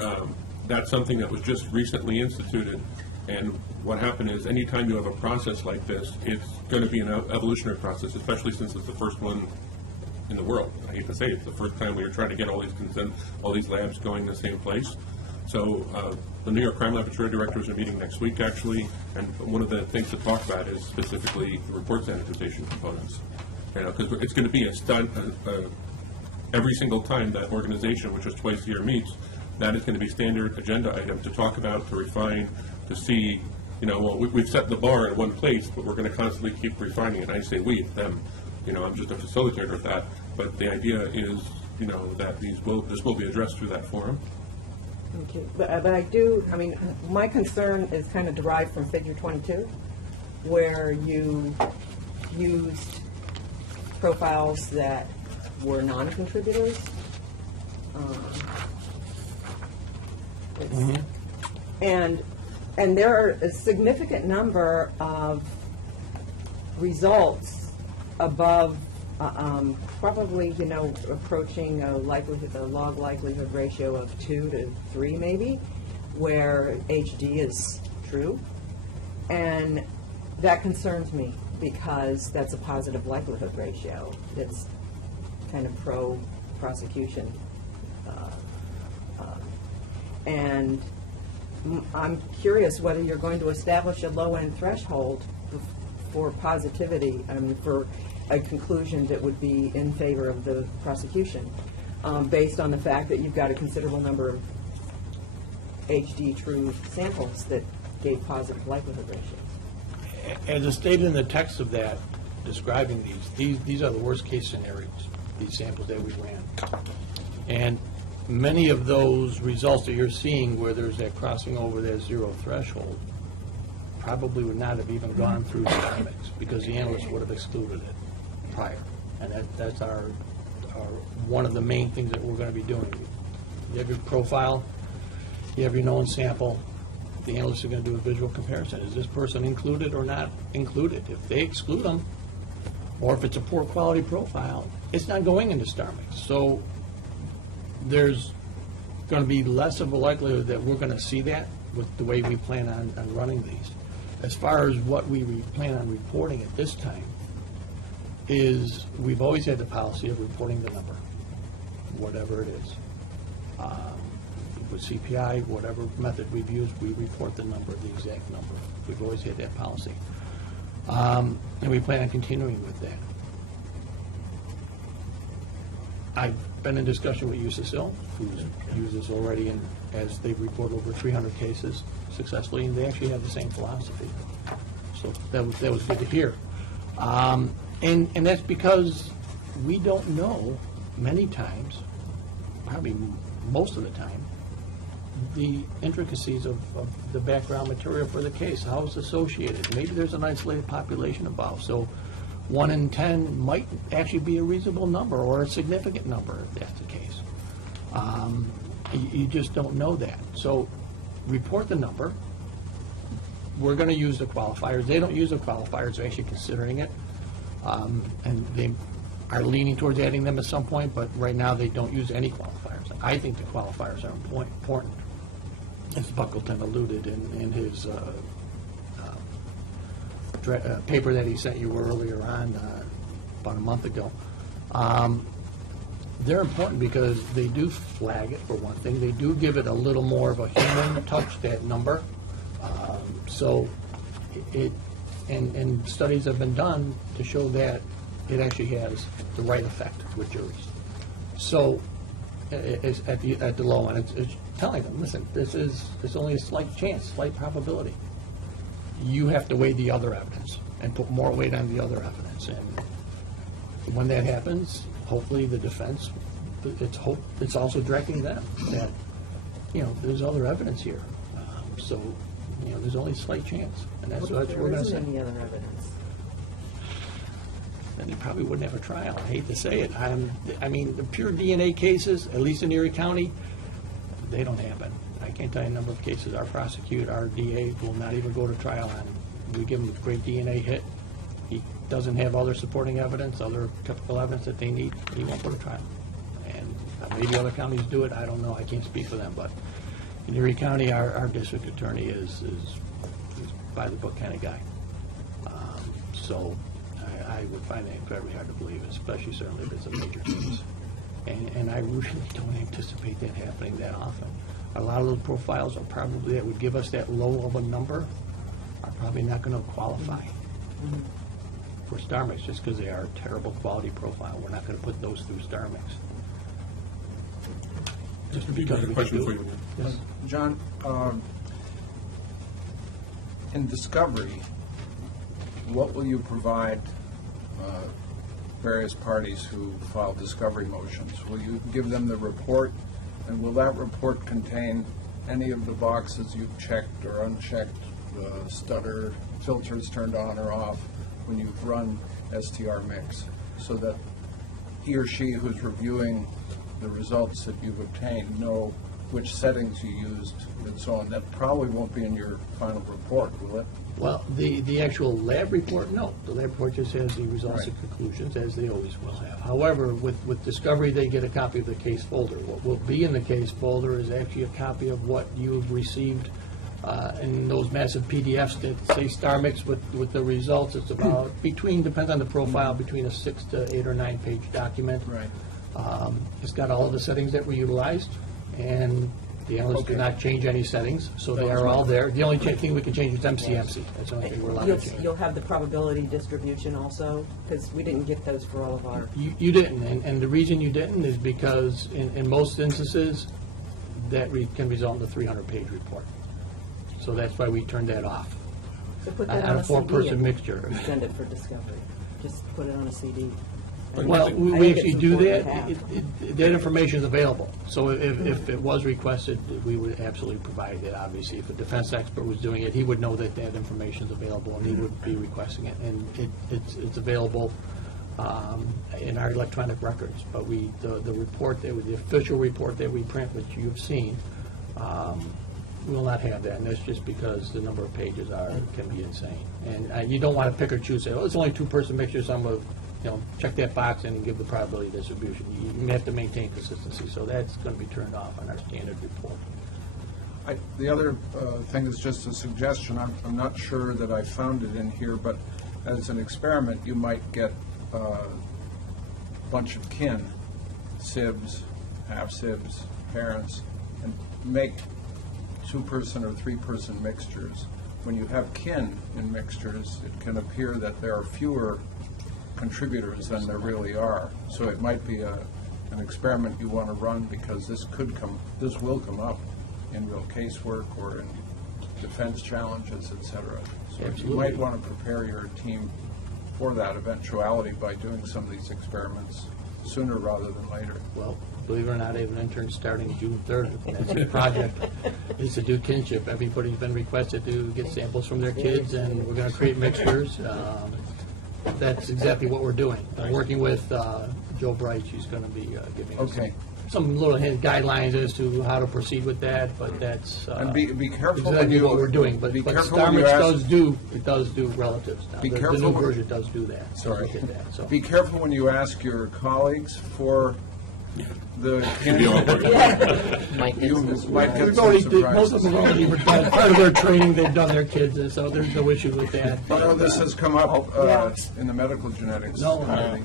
that's something that was just recently instituted. And what happened is, anytime you have a process like this, it's going to be an evolutionary process, especially since it's the first one in the world. I hate to say it, it's the first time we are trying to get all these labs going in the same place. So the New York Crime Laboratory directors are meeting next week, actually, and one of the things to talk about is specifically the report sanitization components. Because it's going to be a stunt every single time that organization, which is twice a year, meets. That is going to be standard agenda item to talk about, to refine, to see, well, we've set the bar in one place, but we're going to constantly keep refining it. I say we, them. I'm just a facilitator of that. But the idea is, that this will be addressed through that forum. Okay. But my concern is kind of derived from Figure 22, where you used profiles that were non-contributors. And there are a significant number of results above probably, approaching a log likelihood ratio of 2 to 3 maybe, where HD is true. And that concerns me because that's a positive likelihood ratio. It's kind of pro-prosecution. And I'm curious whether you're going to establish a low-end threshold for positivity, for a conclusion that would be in favor of the prosecution, based on the fact that you've got a considerable number of HD true samples that gave positive likelihood ratios. As is stated in the text of that, describing these are the worst case scenarios, these samples that we ran. And many of those results that you're seeing where there's that crossing over that zero threshold probably would not have even gone through the mix because the analysts would have excluded it prior. And that's our one of the main things that we're going to be doing. You have your profile, you have your known sample, the analysts are going to do a visual comparison. Is this person included or not included? If they exclude them, or if it's a poor quality profile, it's not going into STAR mix. So there's going to be less of a likelihood that we're going to see that with the way we plan on running these. As far as what we plan on reporting at this time is we've always had the policy of reporting the number, whatever it is. With CPI, whatever method we've used, we report the number, the exact number. We've always had that policy. And we plan on continuing with that. I've been in discussion with USACIL, who's used this already, as they've reported over 300 cases successfully, and they actually have the same philosophy. So that was good to hear. And that's because we don't know many times, probably most of the time, the intricacies of the background material for the case, how it's associated. Maybe there's an isolated population involved. So 1 in 10 might actually be a reasonable number or a significant number if that's the case. You just don't know that. So report the number. We're going to use the qualifiers. They don't use the qualifiers. They're actually considering it. And are leaning towards adding them at some point, but right now they don't use any qualifiers. I think the qualifiers are important, as Buckleton alluded in his paper that he sent you earlier on, about a month ago. They're important because they do flag it, for one thing. They do give it a little more of a human touch, that number. And studies have been done to show that it actually has the right effect with juries. So it's at the low end, it's telling them, listen, it's only a slight chance, slight probability. You have to weigh the other evidence and put more weight on the other evidence. And when that happens, hopefully the defense, it's also directing them that, there's other evidence here. So there's only a slight chance. And that's what we're going to say. There isn't any other evidence. Then you probably wouldn't have a trial. I hate to say it. I mean, the pure DNA cases, at least in Erie County, they don't happen. I can't tell you the number of cases our prosecutor, our DA will not even go to trial on. We give him a great DNA hit. He doesn't have other supporting evidence, other typical evidence that they need. He won't go to trial. And maybe other counties do it. I don't know. I can't speak for them. But in Erie County, our district attorney is by the book kind of guy. So I would find that incredibly hard to believe, especially certainly if it's a major case. And I really don't anticipate that happening that often. A lot of those profiles are probably, that would give us that low of a number, are probably not going to qualify for Star Mix just because they are a terrible quality profile. We're not going to put those through Star Mix. Just because we question do for it. you. Yes. John, in discovery, what will you provide various parties who file discovery motions? Will you give them the report, and will that report contain any of the boxes you've checked or unchecked, the stutter, filters turned on or off when you've run STR Mix, so that he or she who's reviewing the results that you've obtained know which settings you used and so on? That probably won't be in your final report, will it? Well, the actual lab report, no. The lab report just has the results Right. and conclusions, as they always will have. However, with discovery, they get a copy of the case folder. What will be in the case folder is actually a copy of what you've received in those massive PDFs that say Star Mix with the results. It's about depends on the profile, between a 6 to 8 or 9 page document. Right. It's got all of the settings that were utilized, and the analysts did not change any settings, so they are all there. The only thing we can change is MCMC. That's the only thing we're allowed to change. You'll have the probability distribution also, because we didn't get those for all of our. You didn't, and the reason you didn't is because in most instances, that can result in a 300-page report. So that's why we turned that off. So put that On on a a four-person CD and mixture. send it for discovery. Just put it on a CD. Well, I we think actually it's do that. important to have. That information is available. So if it was requested, we would absolutely provide it, obviously. If a defense expert was doing it, he would know that that information is available, and he would be requesting it. And it's available in our electronic records. But the report, the official report that we print, which you've seen, we will not have that, and that's just because the number of pages can be insane. And you don't want to pick or choose, say, oh, it's only two-person mixture, so I'm going to check that box and give the probability distribution. You have to maintain consistency, so that's going to be turned off on our standard report. The other thing is just a suggestion. I'm not sure that I found it in here, but as an experiment, you might get a bunch of kin, sibs, half-sibs, parents, and make two-person or three-person mixtures. When you have kin in mixtures, it can appear that there are fewer contributors than there really are. So it might be an experiment you want to run, because this will come up in real casework or in defense challenges, et cetera. So you might want to prepare your team for that eventuality by doing some of these experiments sooner rather than later. Well, believe it or not, I have an intern starting June 3rd. That's the project, is to do kinship. Everybody's been requested to get samples from their kids, and we're going to create mixtures. That's exactly what we're doing. I'm working with Joe Bright. She's going to be giving us Okay. some little hint guidelines as to how to proceed with that, but that's And be careful when exactly you. what we're doing. But be but careful when you StarMix ask- does do relatives now. Be The careful new when- version does do that. Sorry. Did that, so. Be careful when you ask your colleagues for the Should be awkward. You might get We've some already did, most of surprises. them have already done part of their training, they've done their kids, and so there's no issue with that. I know this has come up in the medical genetics No, community.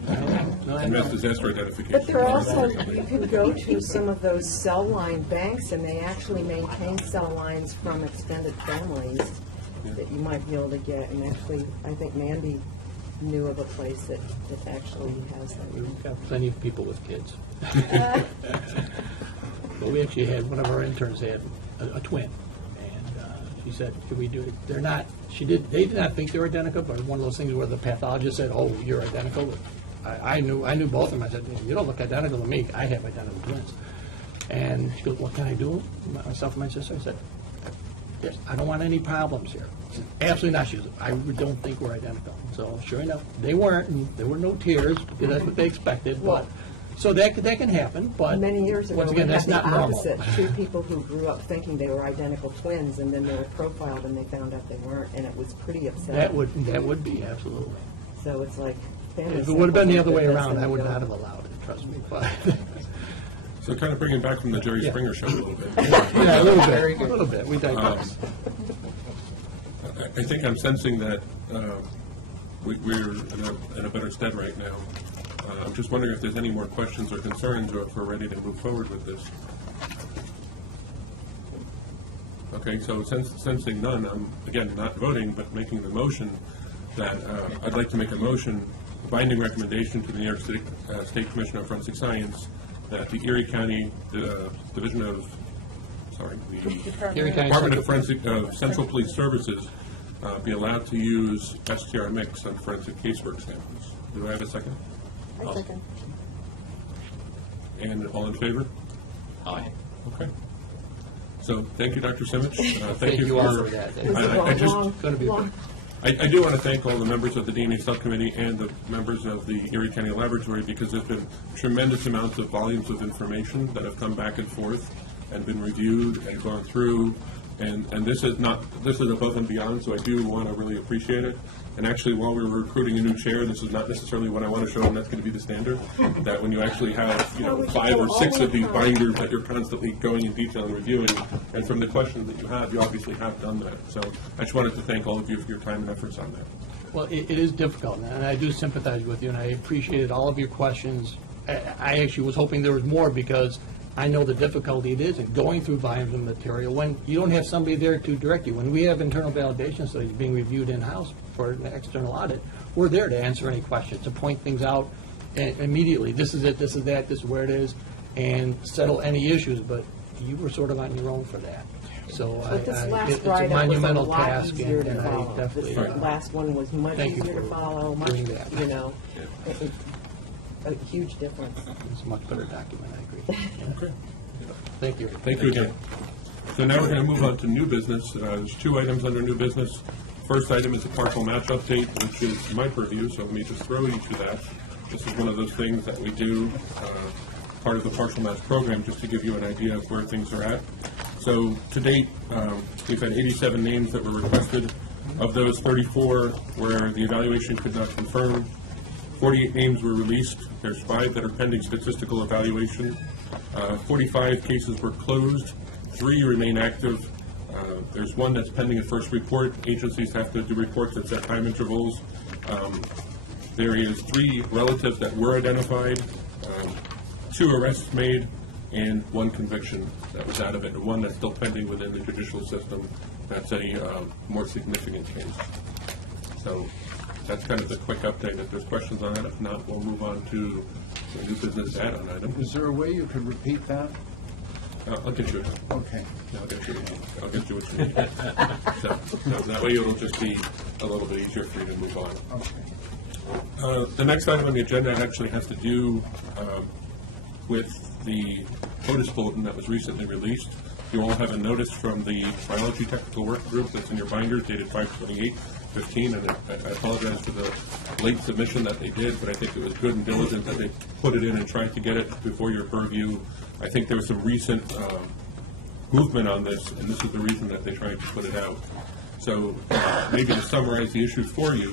And mass disaster identification. But there are also, you can go to some of those cell line banks, and they actually maintain cell lines from extended families that you might be able to get. And actually, I think Mandy knew of a place that actually has that. We've got plenty of people with kids. But we actually had, one of our interns had a twin, and she said, can we do it? They're not, they did not think they were identical, but one of those things where the pathologist said, oh, you're identical. I knew both of them. I said, you don't look identical to me. I have identical twins. And she goes, what can I do? Myself and my sister. I said, yes, I don't want any problems here. She said, absolutely not. She goes, I don't think we're identical. So sure enough, they weren't, and there were no tears, because that's what they expected. But so that can happen, but Many years ago, once we again, had that's the not normal. opposite. Two people who grew up thinking they were identical twins, and then they were profiled, and they found out they weren't, and it was pretty upsetting. That would be, absolutely. So it's like. family If it would have been the other way samples around, are I would the not best have allowed it, trust me. But So kind of bringing back from the Jerry Yeah. Springer show a little bit. yeah, a little bit. We digress. I think I'm sensing that we're in a better stead right now. I'm just wondering if there's any more questions or concerns, or if we're ready to move forward with this. Okay, so sensing none, I'm, again, not voting, but making the motion that I'd like to make a motion, a binding recommendation to the New York State Commission on Forensic Science, that the Erie County Division of, the Erie County Department of Central- Central Police Services be allowed to use STR mix on forensic casework samples. Do I have a second? I second. And all in favor? Aye. Okay. So, thank you, Dr. Simic. Thank you all for that. It was a I just- long, gonna be a long, I do want to thank all the members of the DNA Subcommittee and the members of the Erie County Laboratory, because there's been tremendous amounts of volumes of information that have come back and forth and been reviewed and gone through. And this is above and beyond, so I do want to really appreciate it. And actually, while we're recruiting a new chair, this is not necessarily what I want to show, and that's going to be the standard. That when you actually have, 5 or 6 of these binders that you're constantly going in detail and reviewing, and from the questions that you obviously have done that. So I just wanted to thank all of you for your time and efforts on that. Well, it is difficult, and I do sympathize with you, and I appreciated all of your questions. I actually was hoping there was more, because I know the difficulty it is in going through volumes of material when you don't have somebody there to direct you. When we have internal validation studies being reviewed in-house for an external audit, we're there to answer any questions, to point things out immediately. This is it, this is that, this is where it is, and settle any issues, but you were sort of on your own for that. So but this last it's a write-up was a monumental lot task, easier and to I follow. definitely. This last one was much Thank you easier to for follow, much, doing that. a huge difference. It's a much better document, I agree. Okay. Thank you. Thank you again. So now we're going to move on to new business. There's 2 items under new business. First item is a partial match update, which is my purview, so let me just throw you to that. This is one of those things that we do, part of the partial match program, just to give you an idea of where things are at. So to date, we've had 87 names that were requested. Of those, 34 where the evaluation could not confirm. 48 names were released. There's 5 that are pending statistical evaluation. 45 cases were closed. 3 remain active. There's 1 that's pending a first report. Agencies have to do reports at set time intervals. There is 3 relatives that were identified, 2 arrests made, and 1 conviction that was out of it, and 1 that's still pending within the judicial system. That's a more significant case. So that's kind of the quick update. If there's questions on that, if not, we'll move on to the new business add-on item. Is there a way you could repeat that? I'll get you it. Okay. I'll get you what you need. So that way it'll just be a little bit easier for you to move on. Okay. The next item on the agenda actually has to do with the POTUS bulletin that was recently released. You all have a notice from the Biology Technical Work Group that's in your binders dated 5/28/15, and I apologize for the late submission that they did, but I think it was good and diligent that they put it in and tried to get it before your purview. I think there was some recent movement on this, and this is the reason that they tried to put it out. So maybe to summarize the issues for you,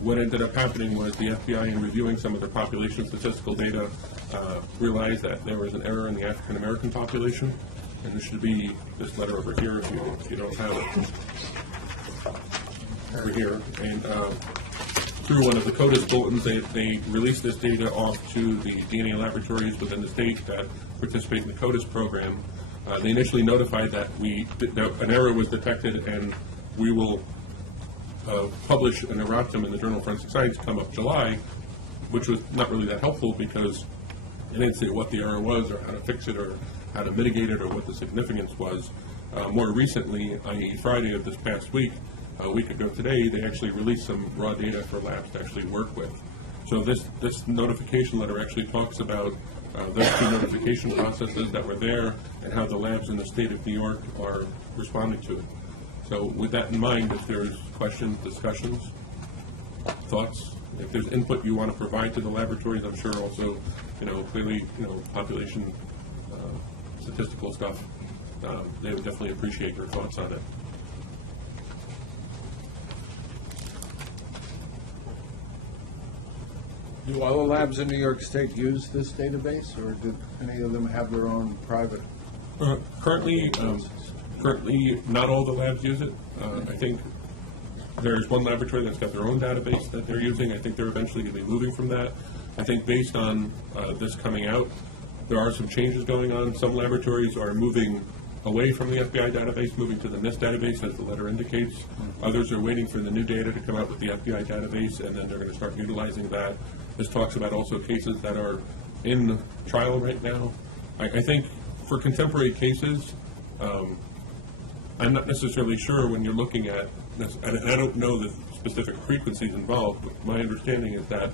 what ended up happening was the FBI, in reviewing some of their population statistical data, realized that there was an error in the African American population, and this should be this letter over here if you don't have it. Over here, and through one of the CODIS bulletins, they released this data off to the DNA laboratories within the state that participate in the CODIS program. They initially notified that an error was detected, and we will publish an erratum in the Journal of Forensic Science come up July, which was not really that helpful because it didn't say what the error was or how to fix it or how to mitigate it or what the significance was. More recently, i.e. Friday of this past week, a week ago today, they actually released some raw data for labs to actually work with. So this notification letter actually talks about those two notification processes that were there and how the labs in the state of New York are responding to it. So with that in mind, if there's questions, discussions, thoughts, if there's input you want to provide to the laboratories, I'm sure also, clearly, population statistical stuff, they would definitely appreciate your thoughts on it. Do all the labs in New York State use this database, or did any of them have their own private? Currently, not all the labs use it. I think there's one laboratory that's got their own database that they're using. I think they're eventually going to be moving from that. I think based on this coming out, there are some changes going on. Some laboratories are moving away from the FBI database, moving to the NIST database, as the letter indicates. Others are waiting for the new data to come out with the FBI database, and then they're going to start utilizing that. This talks about also cases that are in trial right now. I think for contemporary cases, I'm not necessarily sure when you're looking at this, and I don't know the specific frequencies involved, but my understanding is that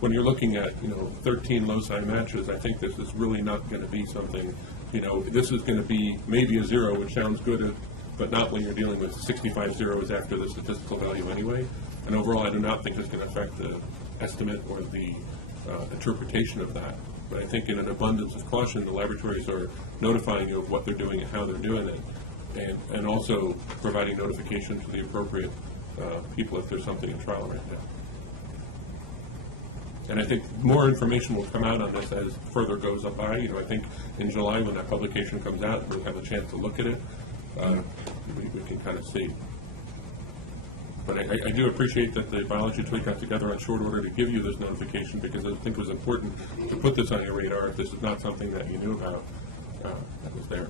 when you're looking at, 13 loci matches, I think this is really not going to be something, this is going to be maybe a zero, which sounds good, but not when you're dealing with 65 zeros after the statistical value anyway. And overall, I do not think it's going to affect the estimate or the interpretation of that. But I think in an abundance of caution, the laboratories are notifying you of what they're doing and how they're doing it, and also providing notification to the appropriate people if there's something in trial right now. And I think more information will come out on this as further goes up by. I think in July when that publication comes out, we'll have a chance to look at it. We can kind of see. But I do appreciate that the biology tweak got together on short order to give you this notification, because I think it was important to put this on your radar if this is not something that you knew about that was there.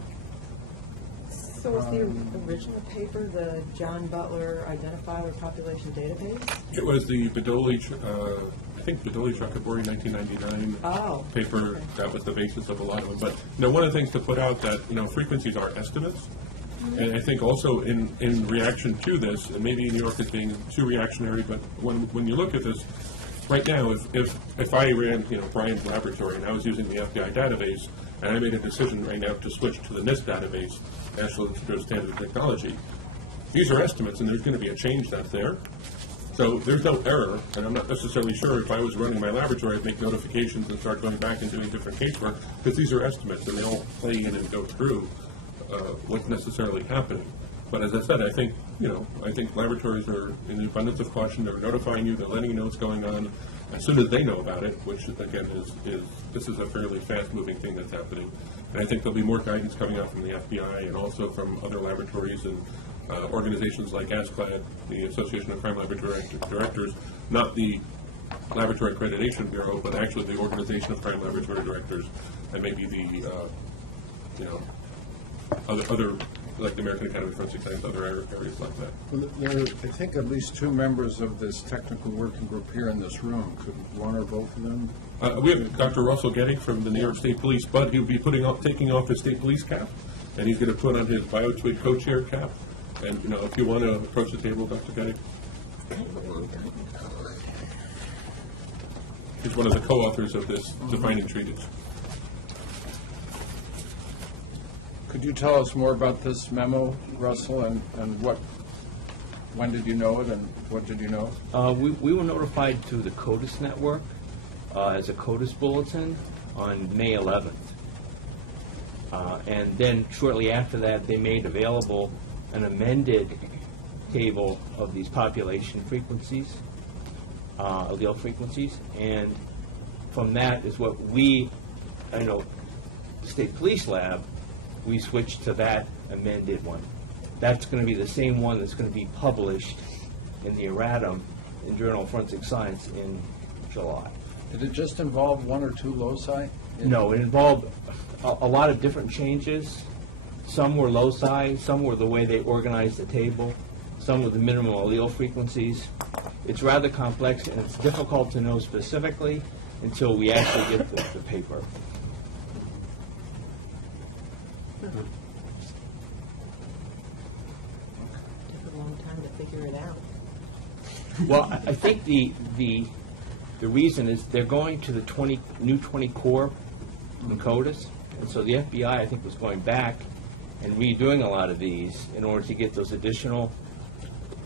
So was the original paper the John Butler Identifier Population Database? It was the Bedoli, I think Bedoli Chakabori 1999 paper. Okay. That was the basis of a lot of them. But one of the things to put out that frequencies are estimates. And I think also in reaction to this, and maybe New York is being too reactionary, but when you look at this, right now, if I ran Brian's laboratory and I was using the FBI database, and I made a decision right now to switch to the NIST database, National Institute of Standards and Technology, these are estimates, and there's going to be a change that's there. So there's no error, and I'm not necessarily sure if I was running my laboratory, I'd make notifications and start going back and doing different casework, because these are estimates, and they all play in and go through what's necessarily happening. But as I said, I think laboratories are in the abundance of caution. They're notifying you, they're letting you know what's going on as soon as they know about it, which again this is a fairly fast-moving thing that's happening. And I think there'll be more guidance coming out from the FBI and also from other laboratories and organizations like ASCLD, the Association of Crime Laboratory Directors, not the Laboratory Accreditation Bureau, but actually the Organization of Crime Laboratory Directors, and maybe the other like the American Academy of Forensic Science, other areas like that. Well, there are, I think, at least two members of this technical working group here in this room. Could one or both of them? We have Dr. Russell Getting from the New York State Police, but he'll be taking off his state police cap, and he's going to put on his BioTwig co-chair cap. And if you want to approach the table, Dr. Getting. He's one of the co-authors of this defining treatise. Could you tell us more about this memo, Russell, and when did you know it, and what did you know? We were notified through the CODIS network as a CODIS bulletin on May 11th. And then shortly after that, they made available an amended table of these population frequencies, allele frequencies, and from that is what State Police Lab, we switched to that amended one. That's going to be the same one that's going to be published in the erratum in Journal of Forensic Science in July. Did it just involve one or two loci? No, it involved a lot of different changes. Some were loci, some were the way they organized the table, some were the minimum allele frequencies. It's rather complex, and it's difficult to know specifically until we actually get the paper. Took a long time to figure it out. Well, I think the reason is they're going to the new 20 core in CODIS, and so the FBI, I think, was going back and redoing a lot of these in order to get those additional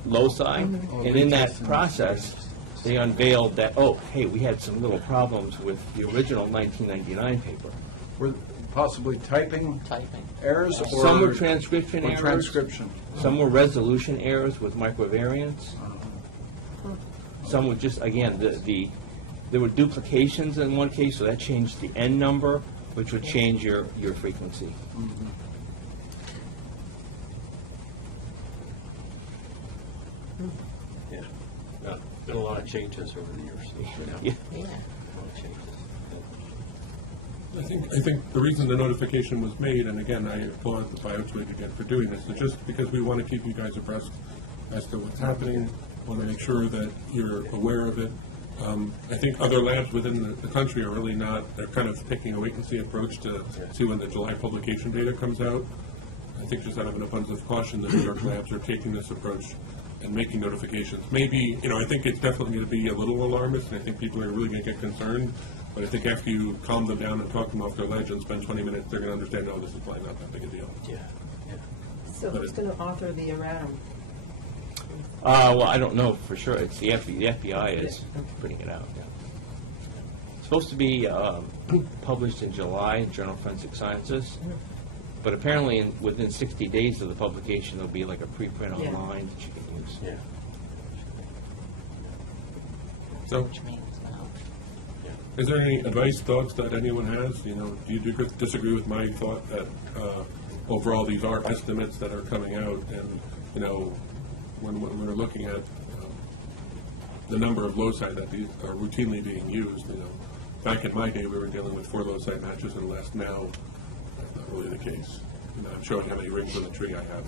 loci. And in that process, they unveiled that, oh, hey, we had some little problems with the original 1999 paper. Were possibly typing errors? Or Some were transcription or errors. transcription? Some were resolution errors with microvariants. Some were just, again, there were duplications in one case, so that changed the N number, which would change your frequency. Yeah. Been a lot of changes over the years. Yeah. Yeah. A lot of changes. I think the reason the notification was made, and again, I applaud the Biotoid again for doing this, is just because we want to keep you guys abreast as to what's happening, want to make sure that you're aware of it. I think other labs within the country are really not, they're kind of taking a wait-and-see approach to see when the July publication data comes out. I think just out of an abundance of caution, the New York labs are taking this approach and making notifications. Maybe, I think it's definitely going to be a little alarmist, and I think people are really going to get concerned. But I think after you calm them down and talk them off their ledge and spend 20 minutes, they're going to understand, oh, this is probably not that big a deal. Yeah. So who's going to author the erratum? Well, I don't know for sure. It's the FBI is putting it out. Yeah. It's supposed to be published in July in Journal of Forensic Sciences, but apparently within 60 days of the publication, there'll be like a preprint Yeah. online that you can use. Yeah. So, is there any advice, thoughts that anyone has? Do you disagree with my thought that overall these are estimates that are coming out, and when we're looking at the number of loci that these are routinely being used, back in my day we were dealing with 4 loci matches and less. Now that's not really the case. I'm showing how many rings on the tree I have.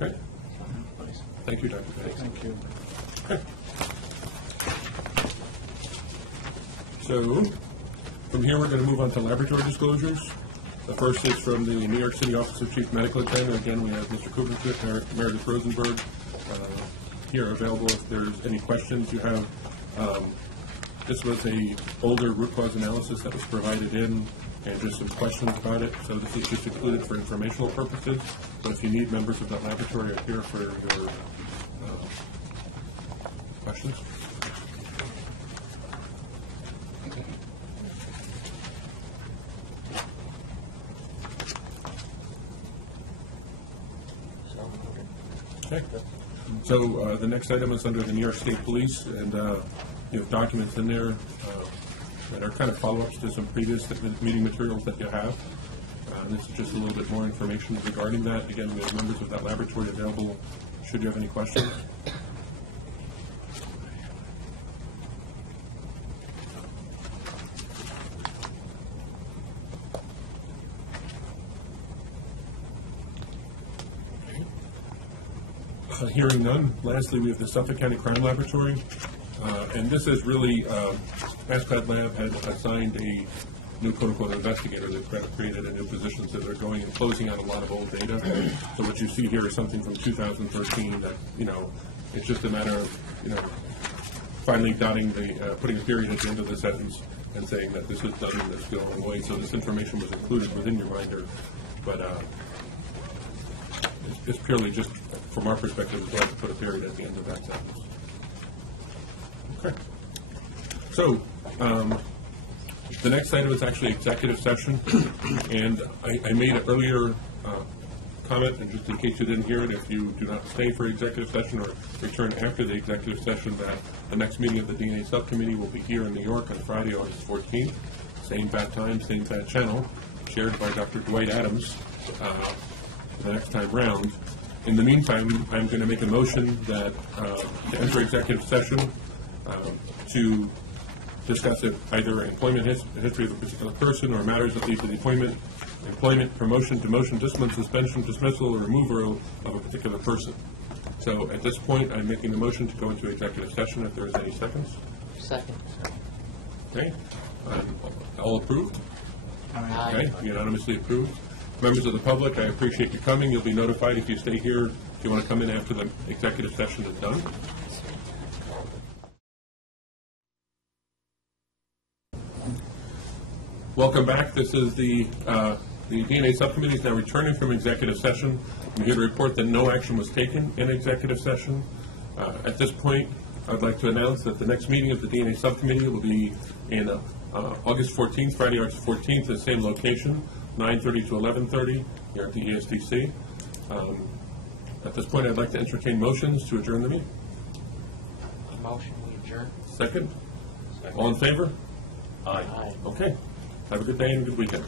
Okay. Thank you, Dr. Bates. Thank you. Okay. So, from here, we're going to move on to laboratory disclosures. The first is from the New York City Office of Chief Medical Examiner. Again, we have Mr. Cooper, Meredith Rosenberg here available if there's any questions you have. This was a older root cause analysis that was provided in, and just some questions about it. So this is just included for informational purposes. So if you need, members of that laboratory are here for your questions. Okay. So the next item is under the New York State Police, and you have documents in there that are kind of follow-ups to some previous meeting materials that you have. This is just a little bit more information regarding that. Again, we have members of that laboratory available should you have any questions. Hearing none. Lastly, we have the Suffolk County Crime Laboratory, and this is really, ASPAD Lab had assigned a new quote-unquote investigator. They've kind of created a new position, so they're going and closing out a lot of old data. So what you see here is something from 2013 that, it's just a matter of, finally putting a period at the end of the sentence and saying that this is done and it's going away. So this information was included within your binder, but it's purely just, from our perspective, we'd like to put a period at the end of that sentence. Okay. So, the next item is actually executive session, and I made an earlier comment, and just in case you didn't hear it, if you do not stay for executive session or return after the executive session, that the next meeting of the DNA Subcommittee will be here in New York on Friday, August 14th, same bad time, same bad channel, chaired by Dr. Dwight Adams the next time round. In the meantime, I'm going to make a motion that to enter executive session to discuss either employment history of a particular person or matters that lead to the employment, promotion, demotion, discipline, suspension, dismissal, or removal of a particular person. So at this point, I'm making a motion to go into executive session if there is any seconds. Second. Okay. All approved? Aye. Okay, unanimously approved. Members of the public, I appreciate you coming. You'll be notified if you stay here, if you want to come in after the executive session is done. Welcome back. This is the DNA Subcommittee is now returning from executive session. I'm here to report that no action was taken in executive session. At this point, I'd like to announce that the next meeting of the DNA Subcommittee will be in August 14th, Friday, August 14th, at the same location, 9:30 to 11:30 here at the ESTC. At this point, I'd like to entertain motions to adjourn the meeting. Motion, we adjourn. Second? All in favor? Aye. Okay. Have a good day and a good weekend.